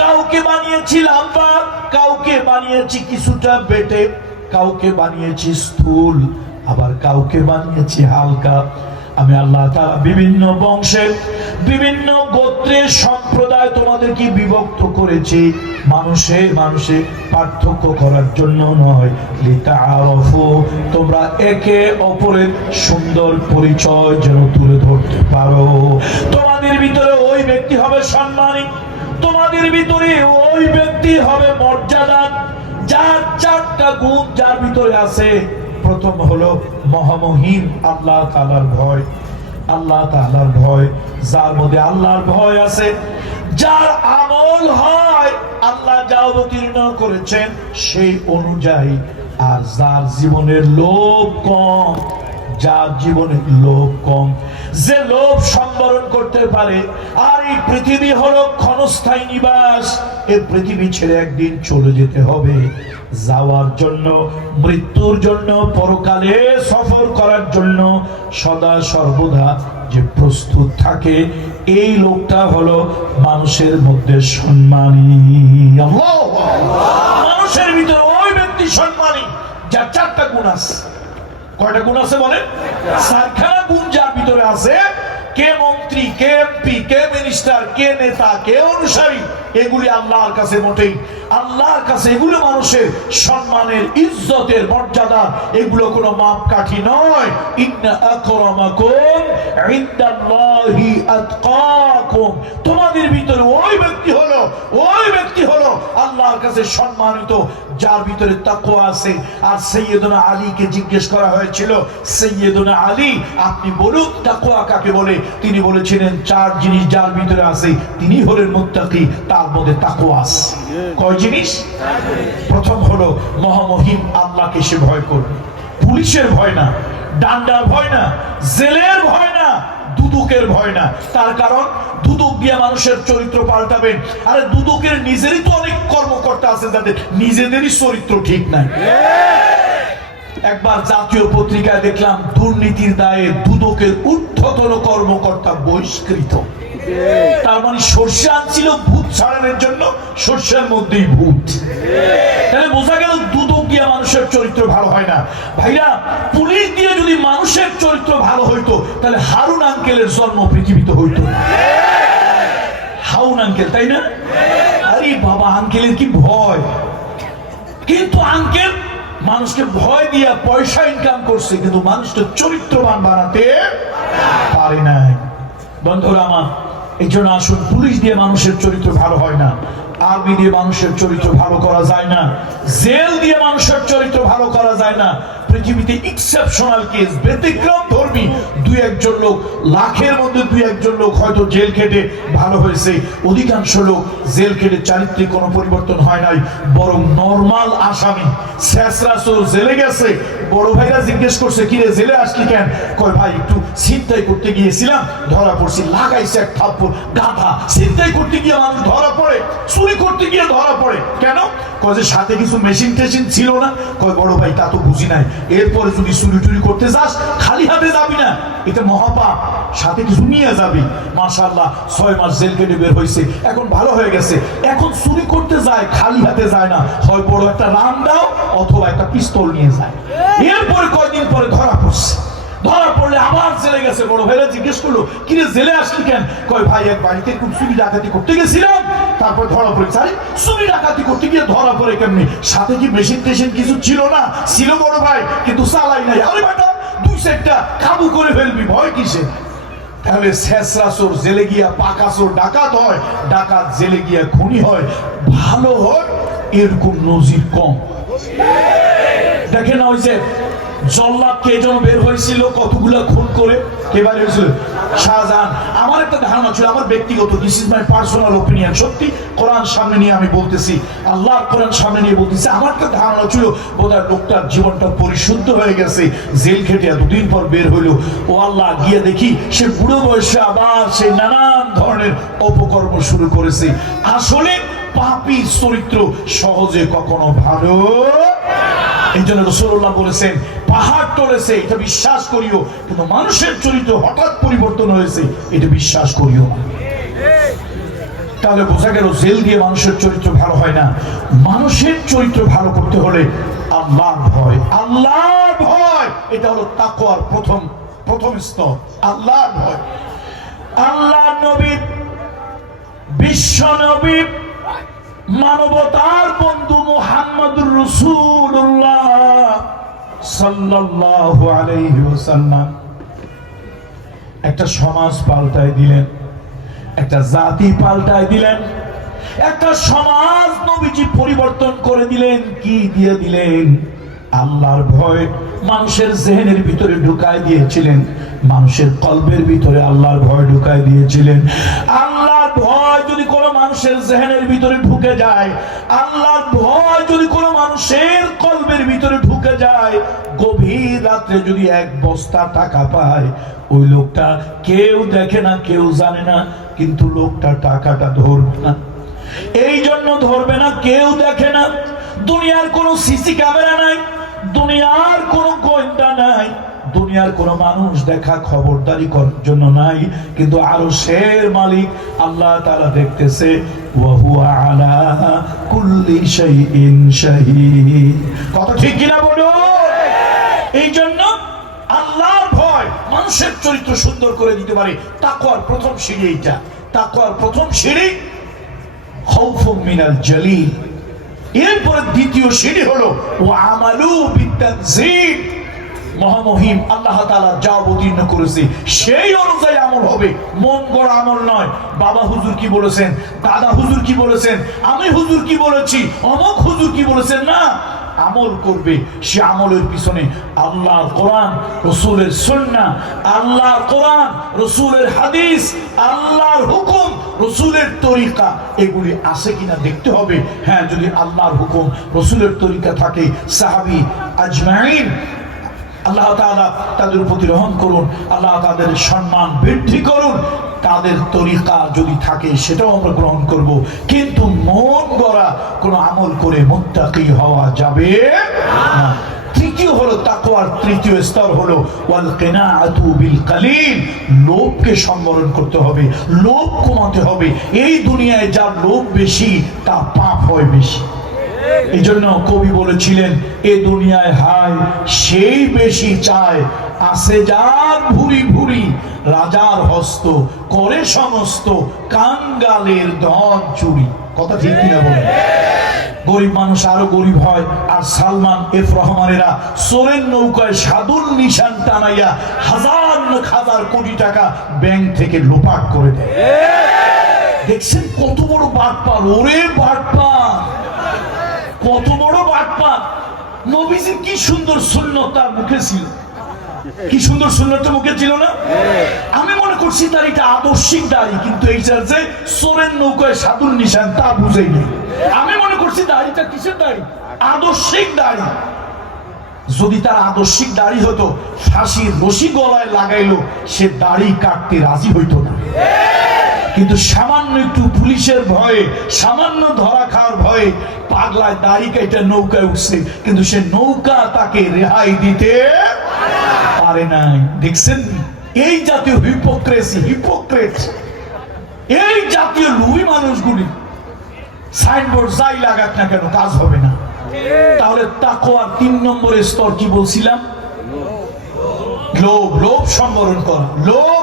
কাউকে বানিয়েছি লম্বা, কাউকে বানিয়েছি কিছুটা বেটে, কাউকে বানিয়েছি স্থূল, আবার কাউকে বানিয়েছি হালকা। আমি আল্লাহ তাআলা বিভিন্ন বংশের, বিভিন্ন গোত্রের সম্প্রদায় তোমাদেরকে বিভক্ত করেছি, মানুষে মানুষে পার্থক্য করার জন্য নয়, লিতাআরাফু, তোমরা একে অপরের সুন্দর পরিচয় যেন তুলে ধরতে পারো। তোমাদের ভিতরে ওই ব্যক্তি হবে সম্মানী, তোমাদের ভিতরে ওই ব্যক্তি হবে মর্যাদা, যার চারটা গুণ যার ভিতরে আছে। প্রথম হলো মহামহিম আল্লাহ তাআলার ভয়, আল্লাহ তাআলার ভয়, যার মধ্যে আল্লাহর ভয় আছে, যার আমল হয় আল্লাহ যা অবতীর্ণ করেছেন সেই অনুযায়ী, আর যার জীবনের লোভ কম, যার জীবনে লোভ কম, যে লোভ সম্বরণ করতে পারে। আর এই পৃথিবী হলো ক্ষণস্থায়ী নিবাস, এই পৃথিবী ছেড়ে একদিন চলে যেতে হবে। যাওয়ার জন্য, মৃত্যুর জন্য, পরকালে সফর করার জন্য সদা সর্বদা যে প্রস্তুত থাকে, এই লোকটা হলো মানুষের মধ্যে সম্মানী। মানুষের ভিতরে ওই ব্যক্তি সম্মানী যার চারটা গুণ আছে। কয়টা গুণ আছে বলেন? চারখানা গুণ যার ভিতরে আছে। কে মন্ত্রী, কে এমপি, কে মিনিস্টার, কে নেতা, কে অনুসারী, এগুলি আল্লাহর কাছে মোটেই, আল্লাহর কাছে এগুলো মানুষের সম্মানের, ইজ্জতের, মর্যাদা, এগুলো কোনো মাপকাঠি নয়। ইন্না আকরামাকুম ইনদাল্লাহি আতকাকুম, তোমাদের ভিতরে ওই ব্যক্তি হলো আল্লাহর কাছে সম্মানিত যার ভিতরে তাকওয়া আছে। আর সাইয়েদনা আলীকে জিজ্ঞেস করা হয়েছিল, সাইয়েদনা আলী আপনি বলুন তাকওয়া কাকে বলে? তিনি বলেছিলেন চার জিনিস যার ভিতরে আছে তিনি হলেন মুত্তাকি, তার মধ্যে তাকওয়া আছে। কয় জিনিস? প্রথম হলো মহামহিম আল্লাহকে সে ভয় করবে। পুলিশের ভয় না, ডান্ডার ভয় না, জেলের ভয় না, দুদকের ভয় না। তার কারণ দুদক দিয়ে মানুষের চরিত্র পাল্টাবেন। আরে দুদকের নিজেরই তো অনেক কর্মকর্তা আছে যাদের নিজেদেরই চরিত্র ঠিক নাই। একবার জাতীয় পত্রিকায় দেখলাম দুর্নীতির দায়ে দুদকের ঊর্ধ্বতন কর্মকর্তা বহিষ্কৃত। তার মানে সর্ষে আনছিল ভূত ছাড়ানোর জন্য, সর্ষের মধ্যেই ভূত। তাহলে বোঝা গেল দুদক দিয়ে মানুষের চরিত্র ভালো হয় না। ভাইরা, পুলিশ দিয়ে যদি মানুষের চরিত্র ভালো হইতো তাহলে হারুন আঙ্কেলের জন্ম পৃথিবীতে হইতো। হারুন আঙ্কেল, তাই না? আরে বাবা, আঙ্কেলের কি ভয়! কিন্তু আঙ্কেল মানুষকে ভয় দিয়া পয়সা ইনকাম করছে, কিন্তু মানুষকে চরিত্রবান বানাতে পারে নাই। বন্ধুরা আমার, এই জন্য আসুন, পুলিশ দিয়ে মানুষের চরিত্র ভালো হয় না, আর্মি দিয়ে মানুষের চরিত্র ভালো করা যায় না, জেল দিয়ে মানুষের চরিত্র ভালো করা যায় না। পৃথিবীতে এক্সেপশনাল কেস, ব্যতিক্রম ধর্মী দুই একজন লোক, লাখের মধ্যে দুই একজন লোক হয়তো জেল খেটে ভালো হয়েছে। অধিকাংশ লোক জেল খেটে চারিত্রিক কোনো পরিবর্তন হয় নাই, বরং নরমাল আসামি। শেষরা চোর জেলে গেছে, বড় ভাইরা জিজ্ঞেস করছে কিরে জেলে আসলি কেন? কয় ভাই একটু ছিনতাই করতে গিয়েছিলাম, ধরা পড়ছি। লাগাইছে এক থাপ্পড়, গাধা। ছিনতাই করতে গিয়ে মানুষ ধরা পড়ে, চুরি করতে গিয়ে ধরা পড়ে কেন? কয় যে সাথে কিছু মেশিন টেশিন ছিল না। কয় বড় ভাই তা তো বুঝি নাই, এরপরে যদি চুরি টুরি করতে যাস খালি হাতে যাবি না, এটা মহাপাপ, সাথে কিছু নিয়ে যাবি। মাশাআল্লাহ 6 মাস জেল কেটে বের হয়েছে, এখন ভালো হয়ে গেছে। এখন চুরি করতে যায় খালি হাতে যায় না, হয় বড় একটা রাম দাও অথবা একটা পিস্তল নিয়ে যায়। এরপরে কয়দিন পরে ধরা পড়ছে, ধরা পড়লে আবার জেলে গেছে। বড় ভাইরা জিজ্ঞেস করলো কিরে জেলে আসলি কেন? কয় ভাই এক বাড়িতে খুব চুরি ডাকাতি করতে গেছিলাম, তারপর ধরা পড়েছে। আরে চুরি ডাকাতি করতে গিয়ে ধরা পড়ে কেমনি? সাথে কি মেশিন টেশিন কিছু ছিল না? ছিল বড় ভাই, কিন্তু চালাই নাই। আরে বেটা, দুই সাইডটা কাবু করে ফেলবি, ভয় কিসে? তাহলে শেষরা চোর জেলে গিয়া পাকা চোর ডাকাত হয়, ডাকাত জেলে গিয়া খুনি হয়, ভালো হয়, এরকম নজির কম। দেখে না, ওই যে জল্লাদ কে যেন বের হয়েছিল কতগুলা খুন করে, কে বের হয়েছিল? শাহজাহান। আমার একটা ধারণা ছিল, আমার ব্যক্তিগত, this is my personal opinion, সত্যি কোরআন সামনে নিয়ে আমি বলতেছি, আল্লাহর কোরআন সামনে নিয়ে বলতেছি, আমার একটা ধারণা ছিল বোধহয় লোকটার জীবনটা পরিশুদ্ধ হয়ে গেছে, জেল খেটে এতদিন পর বের হইলো। ও আল্লাহ, গিয়ে দেখি সে বুড়ো বয়সে আবার সে নানান ধরনের অপকর্ম শুরু করেছে। আসলে পাপী চরিত্র সহজে কখনো ভালো। এই জন্য রাসূলুল্লাহ বলেছেন পাহাড় টলেছে এটা বিশ্বাস করিও, কিন্তু মানুষের চরিত্র হঠাৎ পরিবর্তন হয়েছে এটা বিশ্বাস করিও না। তাহলে বোঝা গেল জেল দিয়ে মানুষের চরিত্র ভালো হয় না। মানুষের চরিত্র ভালো করতে হলে আল্লাহর ভয়, আল্লাহর ভয়, এটা হলো তাকওয়ার প্রথম স্তর, আল্লাহর ভয়। আল্লাহর নবী, বিশ্ব নবী, মানবতার বন্ধু মুহাম্মদুর রাসূলুল্লাহ সাল্লাল্লাহু আলাইহি ওয়াসাল্লাম একটা সমাজ পাল্টায় দিলেন, একটা জাতি পাল্টায় দিলেন, একটা সমাজ নবীজি পরিবর্তন করে দিলেন। কি দিয়ে দিলেন? আল্লাহর ভয় মানুষের জেহেনের ভিতরে ঢুকায় দিয়েছিলেন। মানুষের কলবের ভিতরে আল্লাহর ভয় ঢুকাই দিয়েছিলেন। আল্লাহর ভয় যদি কোনো মানুষের জেহেনের ভিতরে ঢুকে যায়, আল্লাহর ভয় যদি কোনো মানুষের কলবের ভিতরে ঢুকে যায়, গভীর রাত্রে যদি এক বস্তা টাকা পায়, ওই লোকটা কেউ দেখে না, কেউ জানে না, কিন্তু লোকটা টাকাটা ধরবে না। এই জন্য ধরবে না, কেউ দেখে না। দুনিয়ার কোনো সিসি ক্যামেরা নাই, দুনিয়ার কোনো গোয়েন্দা নাই, দুনিয়ার কোনো মানুষ দেখা খবরদারি করার জন্য নাই, কিন্তু আরশের মালিক আল্লাহ তাআলা দেখতেছে। ওয়া হুয়া আলা কুল্লি শাইইন শাহীদ। কথা ঠিক কিনা বলো? এই জন্য আল্লাহর ভয় মানুষের চরিত্র সুন্দর করে দিতে পারে। তাকওয়ার প্রথম সিঁড়ি এইটা। তাকওয়ার প্রথম সিঁড়ি খাউফুম মিনাল জালিল। এরপরে দ্বিতীয় সিঁড়ি হলো ওয়া আমালু বিতানজিল। মহামহিম আল্লাহ তাআলা যা অবতীর্ণ করেছে সেই অনুযায়ী আমল হবে, মন গড়া আমল নয়। বাবা হুজুর কি বলেছেন, দাদা হুজুর কি বলেছেন, আমি হুজুর কি বলেছি, অমুক হুজুর কি বলেছেন, না। আমল করবে, সে আমলের পিছনে আল্লাহর কোরআন, রাসূলের সুন্নাহ, আল্লাহর কোরআন, রাসূলের হাদিস, আল্লাহর হুকুম, রাসূলের তরিকা, এগুলি আছে কিনা দেখতে হবে। হ্যাঁ, যদি আল্লাহর হুকুম, রাসূলের তরিকা থাকে, সাহাবী আজমাইন আল্লাহ তাআলা তাদের প্রতি রহম করুন, আল্লাহ তাদের সম্মান বৃদ্ধি করুন, তাদের তরিকা যদি থাকে সেটাও আমরা গ্রহণ করব। কিন্তু মন গড়া কোন আমল করে মুত্তাকি হওয়া যাবে না। তৃতীয় হলো তাকওয়ার তৃতীয় স্তর হলো ওয়াল কিনাআতু বিল কালিল। লোভকে সম্বরণ করতে হবে, লোভ কমাতে হবে। এই দুনিয়ায় যার লোভ বেশি তার পাপ হয় বেশি। এই জন্য কবি বলেছিলেন, এ দুনিয়ায় হায় সেই বেশি চায়, আসে যার ভুরি ভুরি, রাজার হস্ত করে সমস্ত, কাঙ্গালের ধন চুরি। কথা ঠিক কিনা বলেন? গরিব মানুষ আরো গরিব হয়, আর সালমান এফ রহমানেরা চোরের নৌকায় সাধুর নিশান টানাইয়া হাজার হাজার কোটি টাকা ব্যাংক থেকে লোপাট করে দেয়। দেখছেন কত বড় বাটপার, ওরে বাটপার, কত বড় বাটপার। নবীজির কি সুন্দর সুন্নাত তার মুখে ছিল, কি সুন্দর সুন্নাত মুখে ছিল না? আমি মনে করছি তার এটা আদর্শিক দাড়ি, কিন্তু এই যে চোরের নৌকায় সাধুর নিশান তা বুঝেনি। আমি মনে করছি দাড়িটা কিসের দাড়ি? আদর্শিক দাড়ি। যদি তার আদর্শিক দাড়ি হতো, ফাঁসির রশি গলায় লাগাইলো, সে দাড়ি কাটতে রাজি হইতো না। কিন্তু সামান্য একটু পুলিশের ভয়ে, সামান্য ধরা খাওয়ার ভয়ে পাগলায় দাড়ি কেটে নৌকায় উঠছে, কিন্তু সে নৌকা তাকে রেহাই দিতে পারে নাই। দেখছেন এই জাতীয় হিপোক্রেসি, হিপোক্রেট, এই জাতীয় লুবি মানুষগুলি সাইনবোর্ড যাই লাগাক না কেন কাজ হবে না। তাহলে তাকওয়ার 3 নম্বরের স্তর কি বলছিলাম? লোভ, লোভ সম্বরণ করা। লোভ,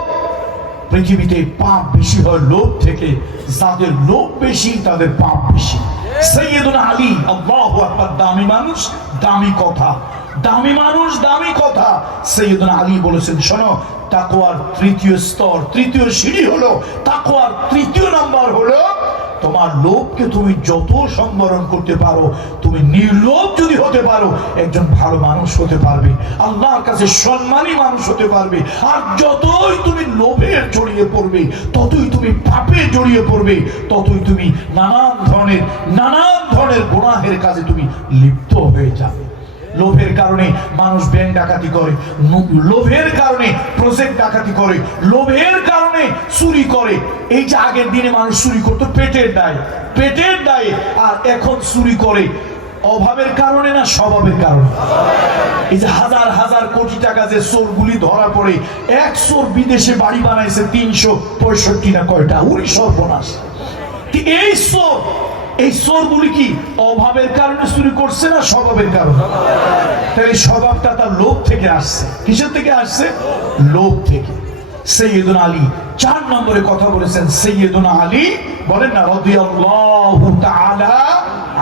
পৃথিবীতে পাপ বেশি হয় লোভ থেকে, যাদের লোভ বেশি তাদের পাপ বেশি। সাইয়েদুনা আলী, আল্লাহু আকবার, দামি মানুষ দামি কথা, দামি মানুষ দামি কথা। সাইয়েদুনা আলী বলেছেন, শোনো, তাকওয়ার তৃতীয় স্তর, তৃতীয় সিঁড়ি হলো, তাকওয়ার তৃতীয় নাম্বার হলো তোমার লোভকে তুমি যত সম্বরণ করতে পারো, তুমি নির্লোভ যদি হতে পারো, একজন ভালো মানুষ হতে পারবে, আল্লাহর কাছে সম্মানী মানুষ হতে পারবে। আর যতই তুমি লোভে জড়িয়ে পড়বে, ততই তুমি পাপে জড়িয়ে পড়বে, ততই তুমি নানান ধরনের গুনাহের কাজে তুমি লিপ্ত হয়ে যাবে। লোভের কারণে মানুষ ব্যাংক ডাকাতি করে, লোভের কারণে প্রজেক্ট ডাকাতি করে, লোভের কারণে চুরি করে। এই যে আগের দিনে মানুষ চুরি করতো পেটের দায়ে, পেটের দায়ে, আর এখন চুরি করে অভাবের কারণে না স্বভাবের কারণে। এই যে হাজার হাজার কোটি টাকা যে চোরগুলি ধরা পড়ে, এক চোর বিদেশে বাড়ি বানাইছে 365 না কয়টা, উনি সর্বনাশ। এই চোর, এই চোরগুলি কি অভাবের কারণে চুরি করছে না স্বভাবের কারণে? তাই স্বভাবটা তার লোভ থেকে আসছে। কিসের থেকে আসছে? লোভ থেকে। সাইয়েদুনা আলী 4 নম্বরে কথা বলেছেন। সাইয়েদুনা আলী বলেন না রাদিয়াল্লাহু তাআলা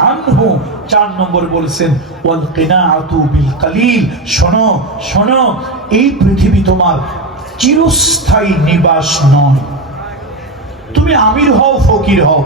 আনহু, 4 নম্বরে বলেছেন ওয়াল কিনাআতু বিল কালিল। শোনো শোনো, এই পৃথিবী তোমার চিরস্থায়ী নিবাস নয়। তুমি আমির হও, ফকির ফকির হও,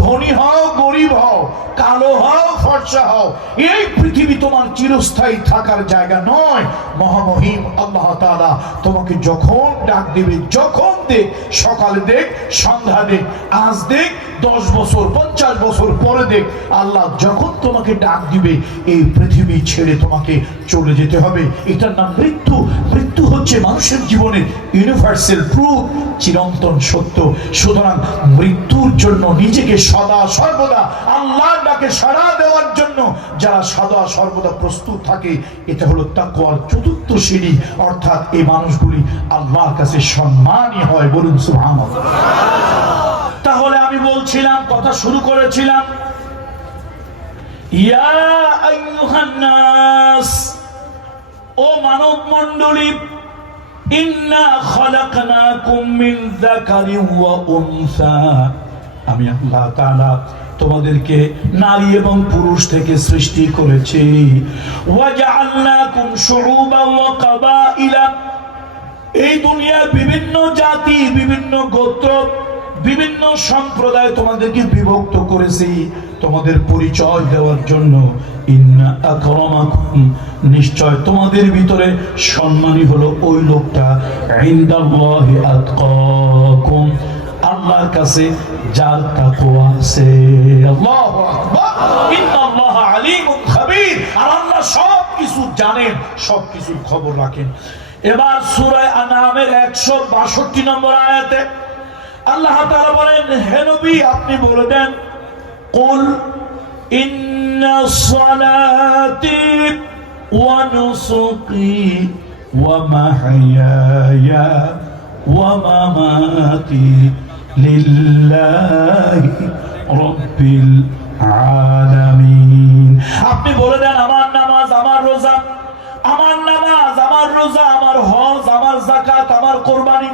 ধনী হও গরিব হও, কালো হও ফর্সা হও, এই পৃথিবী তোমার চিরস্থায়ী থাকার জায়গা নয়। মহামহিম আল্লাহ তাআলা তোমাকে যখন ডাক দিবে, যখন দেখ, সকালে দেখ, সন্ধ্যা দেখ, আজ দেখ, 10 বছর 50 বছর পরে দেখ, আল্লাহ যখন তোমাকে ডাক দিবে এই পৃথিবী ছেড়ে তোমাকে চলে যেতে হবে। এটার নাম মৃত্যু। মৃত্যু হচ্ছে মানুষের জীবনের ইউনিভার্সাল ট্রুথ, চিরন্তন সত্য। সুতরাং মৃত্যুর জন্য নিজেকে সদা সর্বদা আল্লাহর ডাকে সাড়া দেওয়ার জন্য যারা সদা সর্বদা প্রস্তুত থাকে, এটা হলো তাকওয়ার চতুর্থ সিঁড়ি। অর্থাৎ এই মানুষগুলি আল্লাহর কাছে সম্মানী হয়। বলুন সুবহানাল্লাহ। তাহলে আমি বলছিলাম, কথা শুরু করেছিলাম, ইয়া আইয়ুহান নাস, ও মানব মণ্ডলী, ইন্না খালাকনাকুম মিন যাকারিন ওয়া উনসা, আমি আল্লাহ তাআলা তোমাদেরকে নারী এবং পুরুষ থেকে সৃষ্টি করেছি। ওয়া জাআলনাকুম শুউবান ওয়া কাবাইলা, এই দুনিয়ার বিভিন্ন জাতি, বিভিন্ন গোত্র, বিভিন্ন সম্প্রদায় তোমাদেরকে বিভক্ত করেছি তোমাদের পরিচয় দেওয়ার জন্য। ইন্না আকরামাকুম, নিশ্চয় তোমাদের ভিতরে সম্মানী হলো ওই লোকটা, ইনদাল্লাহি আতকাকুম, আল্লাহর কাছে যার তাকওয়া আছে। আল্লাহু আকবার। ইন্নাল্লাহা আলীমুন খাবীর, আর আল্লাহ সবকিছু জানেন, সবকিছুর খবর রাখেন। এবার সূরা আনআমের 162 নম্বর আয়াতে আল্লাহ তাআলা বলেন, হে নবী আপনি বলে দেন, কুল ইন্না সালাতি ওয়া নুসুকি ওয়া মাহইয়ায়া ওয়া মামাতি লিল্লাহি রাব্বিল আলামিন। আপনি বলে দেন, আমার নামাজ, আমার রোজা, আমার নামাজ, আমার রোজা, আমার হজ, আমার যাকাত, আমার কোরবানি,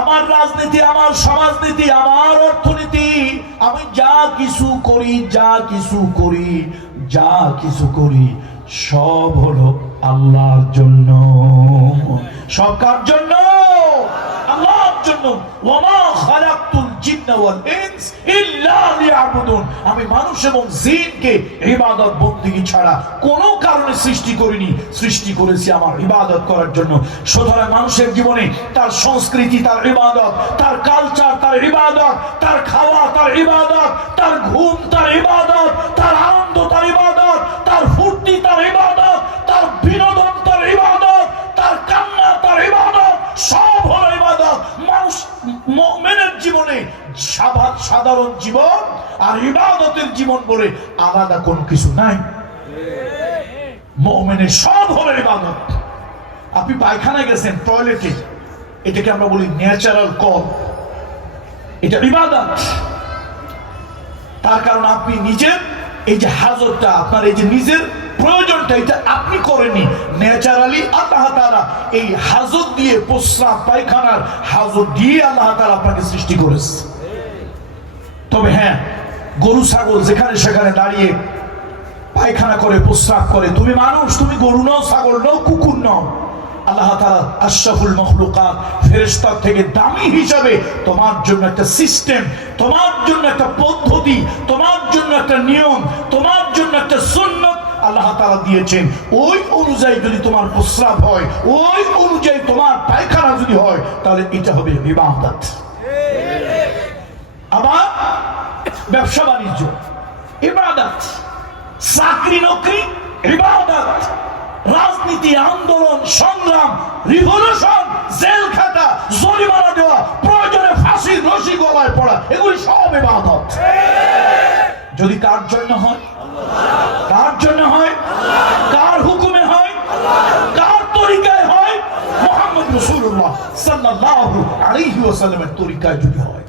আমার রাজনীতি, আমার সমাজনীতি, আমার অর্থনীতি, আমি যা কিছু করি, যা কিছু করি, যা কিছু করি, সব হলো আল্লাহর জন্য। সব কার জন্য? আল্লাহর জন্য। ওয়ামা খালাকতুল জিন্না ওয়াল ইনস ইল্লা লিয়াবুদুন, আমি মানুষ এবং জিনকে ইবাদত বন্দেগী ছাড়া কোনো কারণে সৃষ্টি করিনি, সৃষ্টি করেছি আমার ইবাদত করার জন্য। সুতরাং মানুষের জীবনে তার সংস্কৃতি তার ইবাদত, তার কালচার তার ইবাদত, তার খাওয়া তার ইবাদত, তার ঘুম তার ইবাদত, তার আনন্দ তার ইবাদত, তার ফুর্তি তার ইবাদত, তার বিনোদন তার ইবাদত, তার কান্না তার ইবাদত, সব হলো ইবাদত। মানুষ মুমিনের জীবনে সাধারণ জীবন আর ইবাদতের জীবন বলে আলাদা কোনো কিছু নাই। মুমিনের সব হলো ইবাদত। আপনি পায়খানায় গেছেন, টয়লেটে, এটাকে আমরা বলি ন্যাচারাল কল, এটা ইবাদত। তার কারণ আপনি নিজের এই যে হাজতটা, আপনার এই যে নিজের প্রয়োজনটা, এটা আপনি করেননি, ন্যাচারালি আল্লাহ তাআলা এই হাজত দিয়ে, প্রস্রাব পায়খানার হাজত দিয়ে আল্লাহ তাআলা আপনাকে সৃষ্টি করেছে। তবে হ্যাঁ, গরু ছাগল যেখানে সেখানে দাঁড়িয়ে পায়খানা করে, প্রস্রাব করে, তুমি মানুষ, তুমি গরু নও, ছাগল নও, কুকুর নও। আল্লাহ তাআলা আশরাফুল মাখলুকাত, ফেরেশতার থেকে দামি হিসাবে তোমার জন্য একটা সিস্টেম, তোমার জন্য একটা পদ্ধতি, তোমার জন্য একটা নিয়ম, তোমার জন্য একটা সুন্নাত আল্লাহ তাআলা দিয়েছেন। ওই অনুযায়ী যদি তোমার প্রস্রাব হয়, ওই অনুযায়ী তোমার পায়খানা যদি হয়, তাহলে এটা হবে ইবাদত। আবার ব্যবসা বাণিজ্য ইবাদত, চাকরি নকরি ইবাদত, রাজনীতি, আন্দোলন, সংগ্রাম, রিভলিউশন, জেল খাটা, জরিমানা দেওয়া, প্রয়োজনে ফাঁসির রশি গলায় পড়া, এগুলি সব ইবাদত। যদি কার জন্য হয়? কার জন্য হয়? কার হুকুমে হয়? কার তরিকায় হয়? মুহাম্মদ রাসূলুল্লাহ সাল্লাল্লাহু আলাইহি ওয়াসাল্লামের তরিকায় যদি হয়।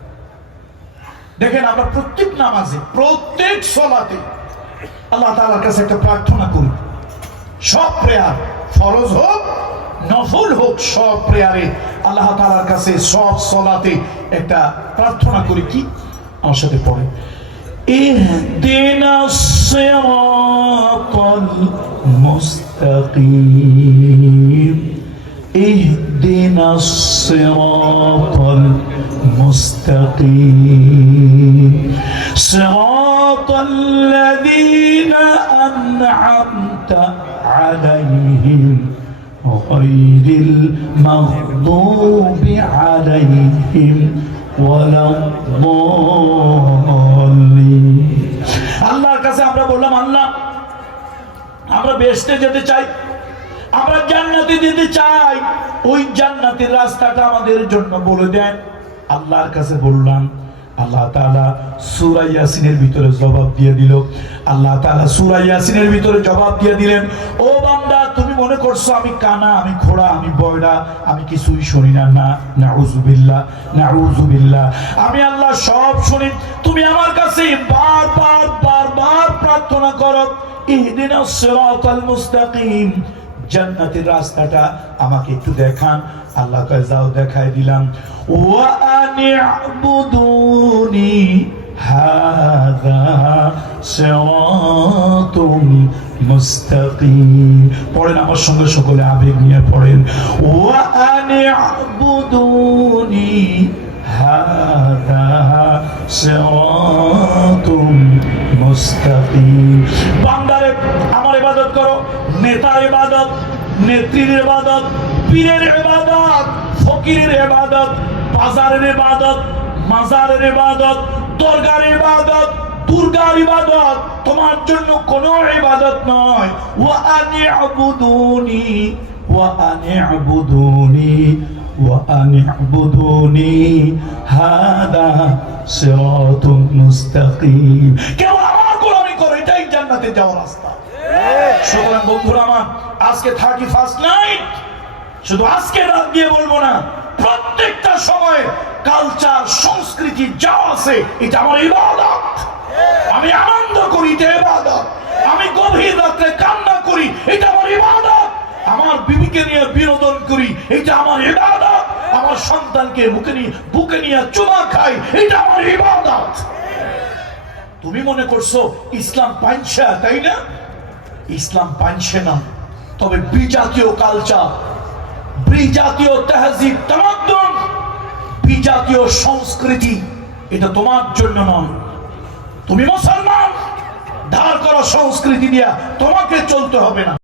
দেখেন, আমরা প্রত্যেক নামাজে, প্রত্যেক সালাতে আল্লাহ তাআলার কাছে একটা প্রার্থনা করি। সব প্রেয়ার, ফরজ হোক নফল হোক, সব প্রেয়ারে আল্লাহ তাআলার কাছে, সব সালাতে একটা প্রার্থনা করি। কি? আমার সাথে পড়ে, ইহদিনাস সিরাতাল মুস্তাকিম, اهدنا الصراط المستقيم صراط الذين أنعمت عليهم غير المغضوب عليهم ولا الضالين আল্লাহর কাছে আমরা বললাম, আল্লাহ আমরা বেহেশতে যেতে চাই, আমরা জান্নাতে যেতে চাই, ওই জান্নাতের রাস্তাটা আমাদের জন্য বলে দেন। আল্লাহর কাছে বললাম, আল্লাহ তাআলা সূরা ইয়াসিনের ভিতরে জবাব দিয়ে দিল। আল্লাহ তাআলা সূরা ইয়াসিনের ভিতরে জবাব দিয়ে দিলেন, ও বান্দা তুমি মনে করছো আমি কানা, আমি খোড়া, আমি বয়রা, আমি কিছুই শুনি না? না, নাউযুবিল্লাহ, নাউযুবিল্লাহ, আমি আল্লাহ সব শুনি। তুমি আমার কাছে বারবার বারবার প্রার্থনা করো, ইহদিনাস সিরাতাল মুস্তাকিম, জান্নাতের রাস্তাটা আমাকে একটু দেখান। আল্লাহ কয় যাও দেখাই দিলাম। ওয়া আনি'বুদুনি হাযা সিরাতুম মুস্তাকিম। পড়েন আমার সঙ্গে, সকলে আবেগ নিয়ে পড়েন। ওয়া আনি'বুদুনি হাযা সিরাতুম মুস্তাকিম। বান্দারে আমার ইবাদত করো, নেতার ইবাদত, নেত্রীর ইবাদত, পীরের ইবাদত, ফকিরের ইবাদত, বাজারের ইবাদত, মাজারের ইবাদত, দরগার ইবাদত, দুর্গার ইবাদত তোমার জন্য কোনো ইবাদত নয়। ওয়া আনি'বুদুনি ওয়া আনি'বুদুনি ওয়া আনি'বুদুনি হাদা সিরাতুম মুস্তাকিম। কেউ আমার গোলামি করে, এটাই জান্নাতে যাওয়ার রাস্তা। সুতরাং বন্ধুরা আমার, আজকে 31st নাইট, শুধু আজকে রাত দিয়ে বলবো না, প্রত্যেকটা সময় কালচার সংস্কৃতি যা আছে এটা আমার ইবাদত। আমি আনন্দ করি, এটা ইবাদত। আমি গভীর রাত্রে কান্না করি, এটা আমার ইবাদত। আমার বিবিকে নিয়ে বিনোদন করি, এটা আমার ইবাদত। আমার সন্তানকে বুকে নিয়ে চুমা খাই, এটা আমার ইবাদত। তুমি মনে করছো ইসলাম পাইছে, তাই না? ইসলাম পাইছে না, তবে বিজাতীয় কালচার, বিজাতীয় তাহজিব তামাদ্দুন, বিজাতীয় সংস্কৃতি এটা তোমার জন্য নয়। তুমি মুসলমান, ধার করা সংস্কৃতি দিয়া তোমাকে চলতে হবে না।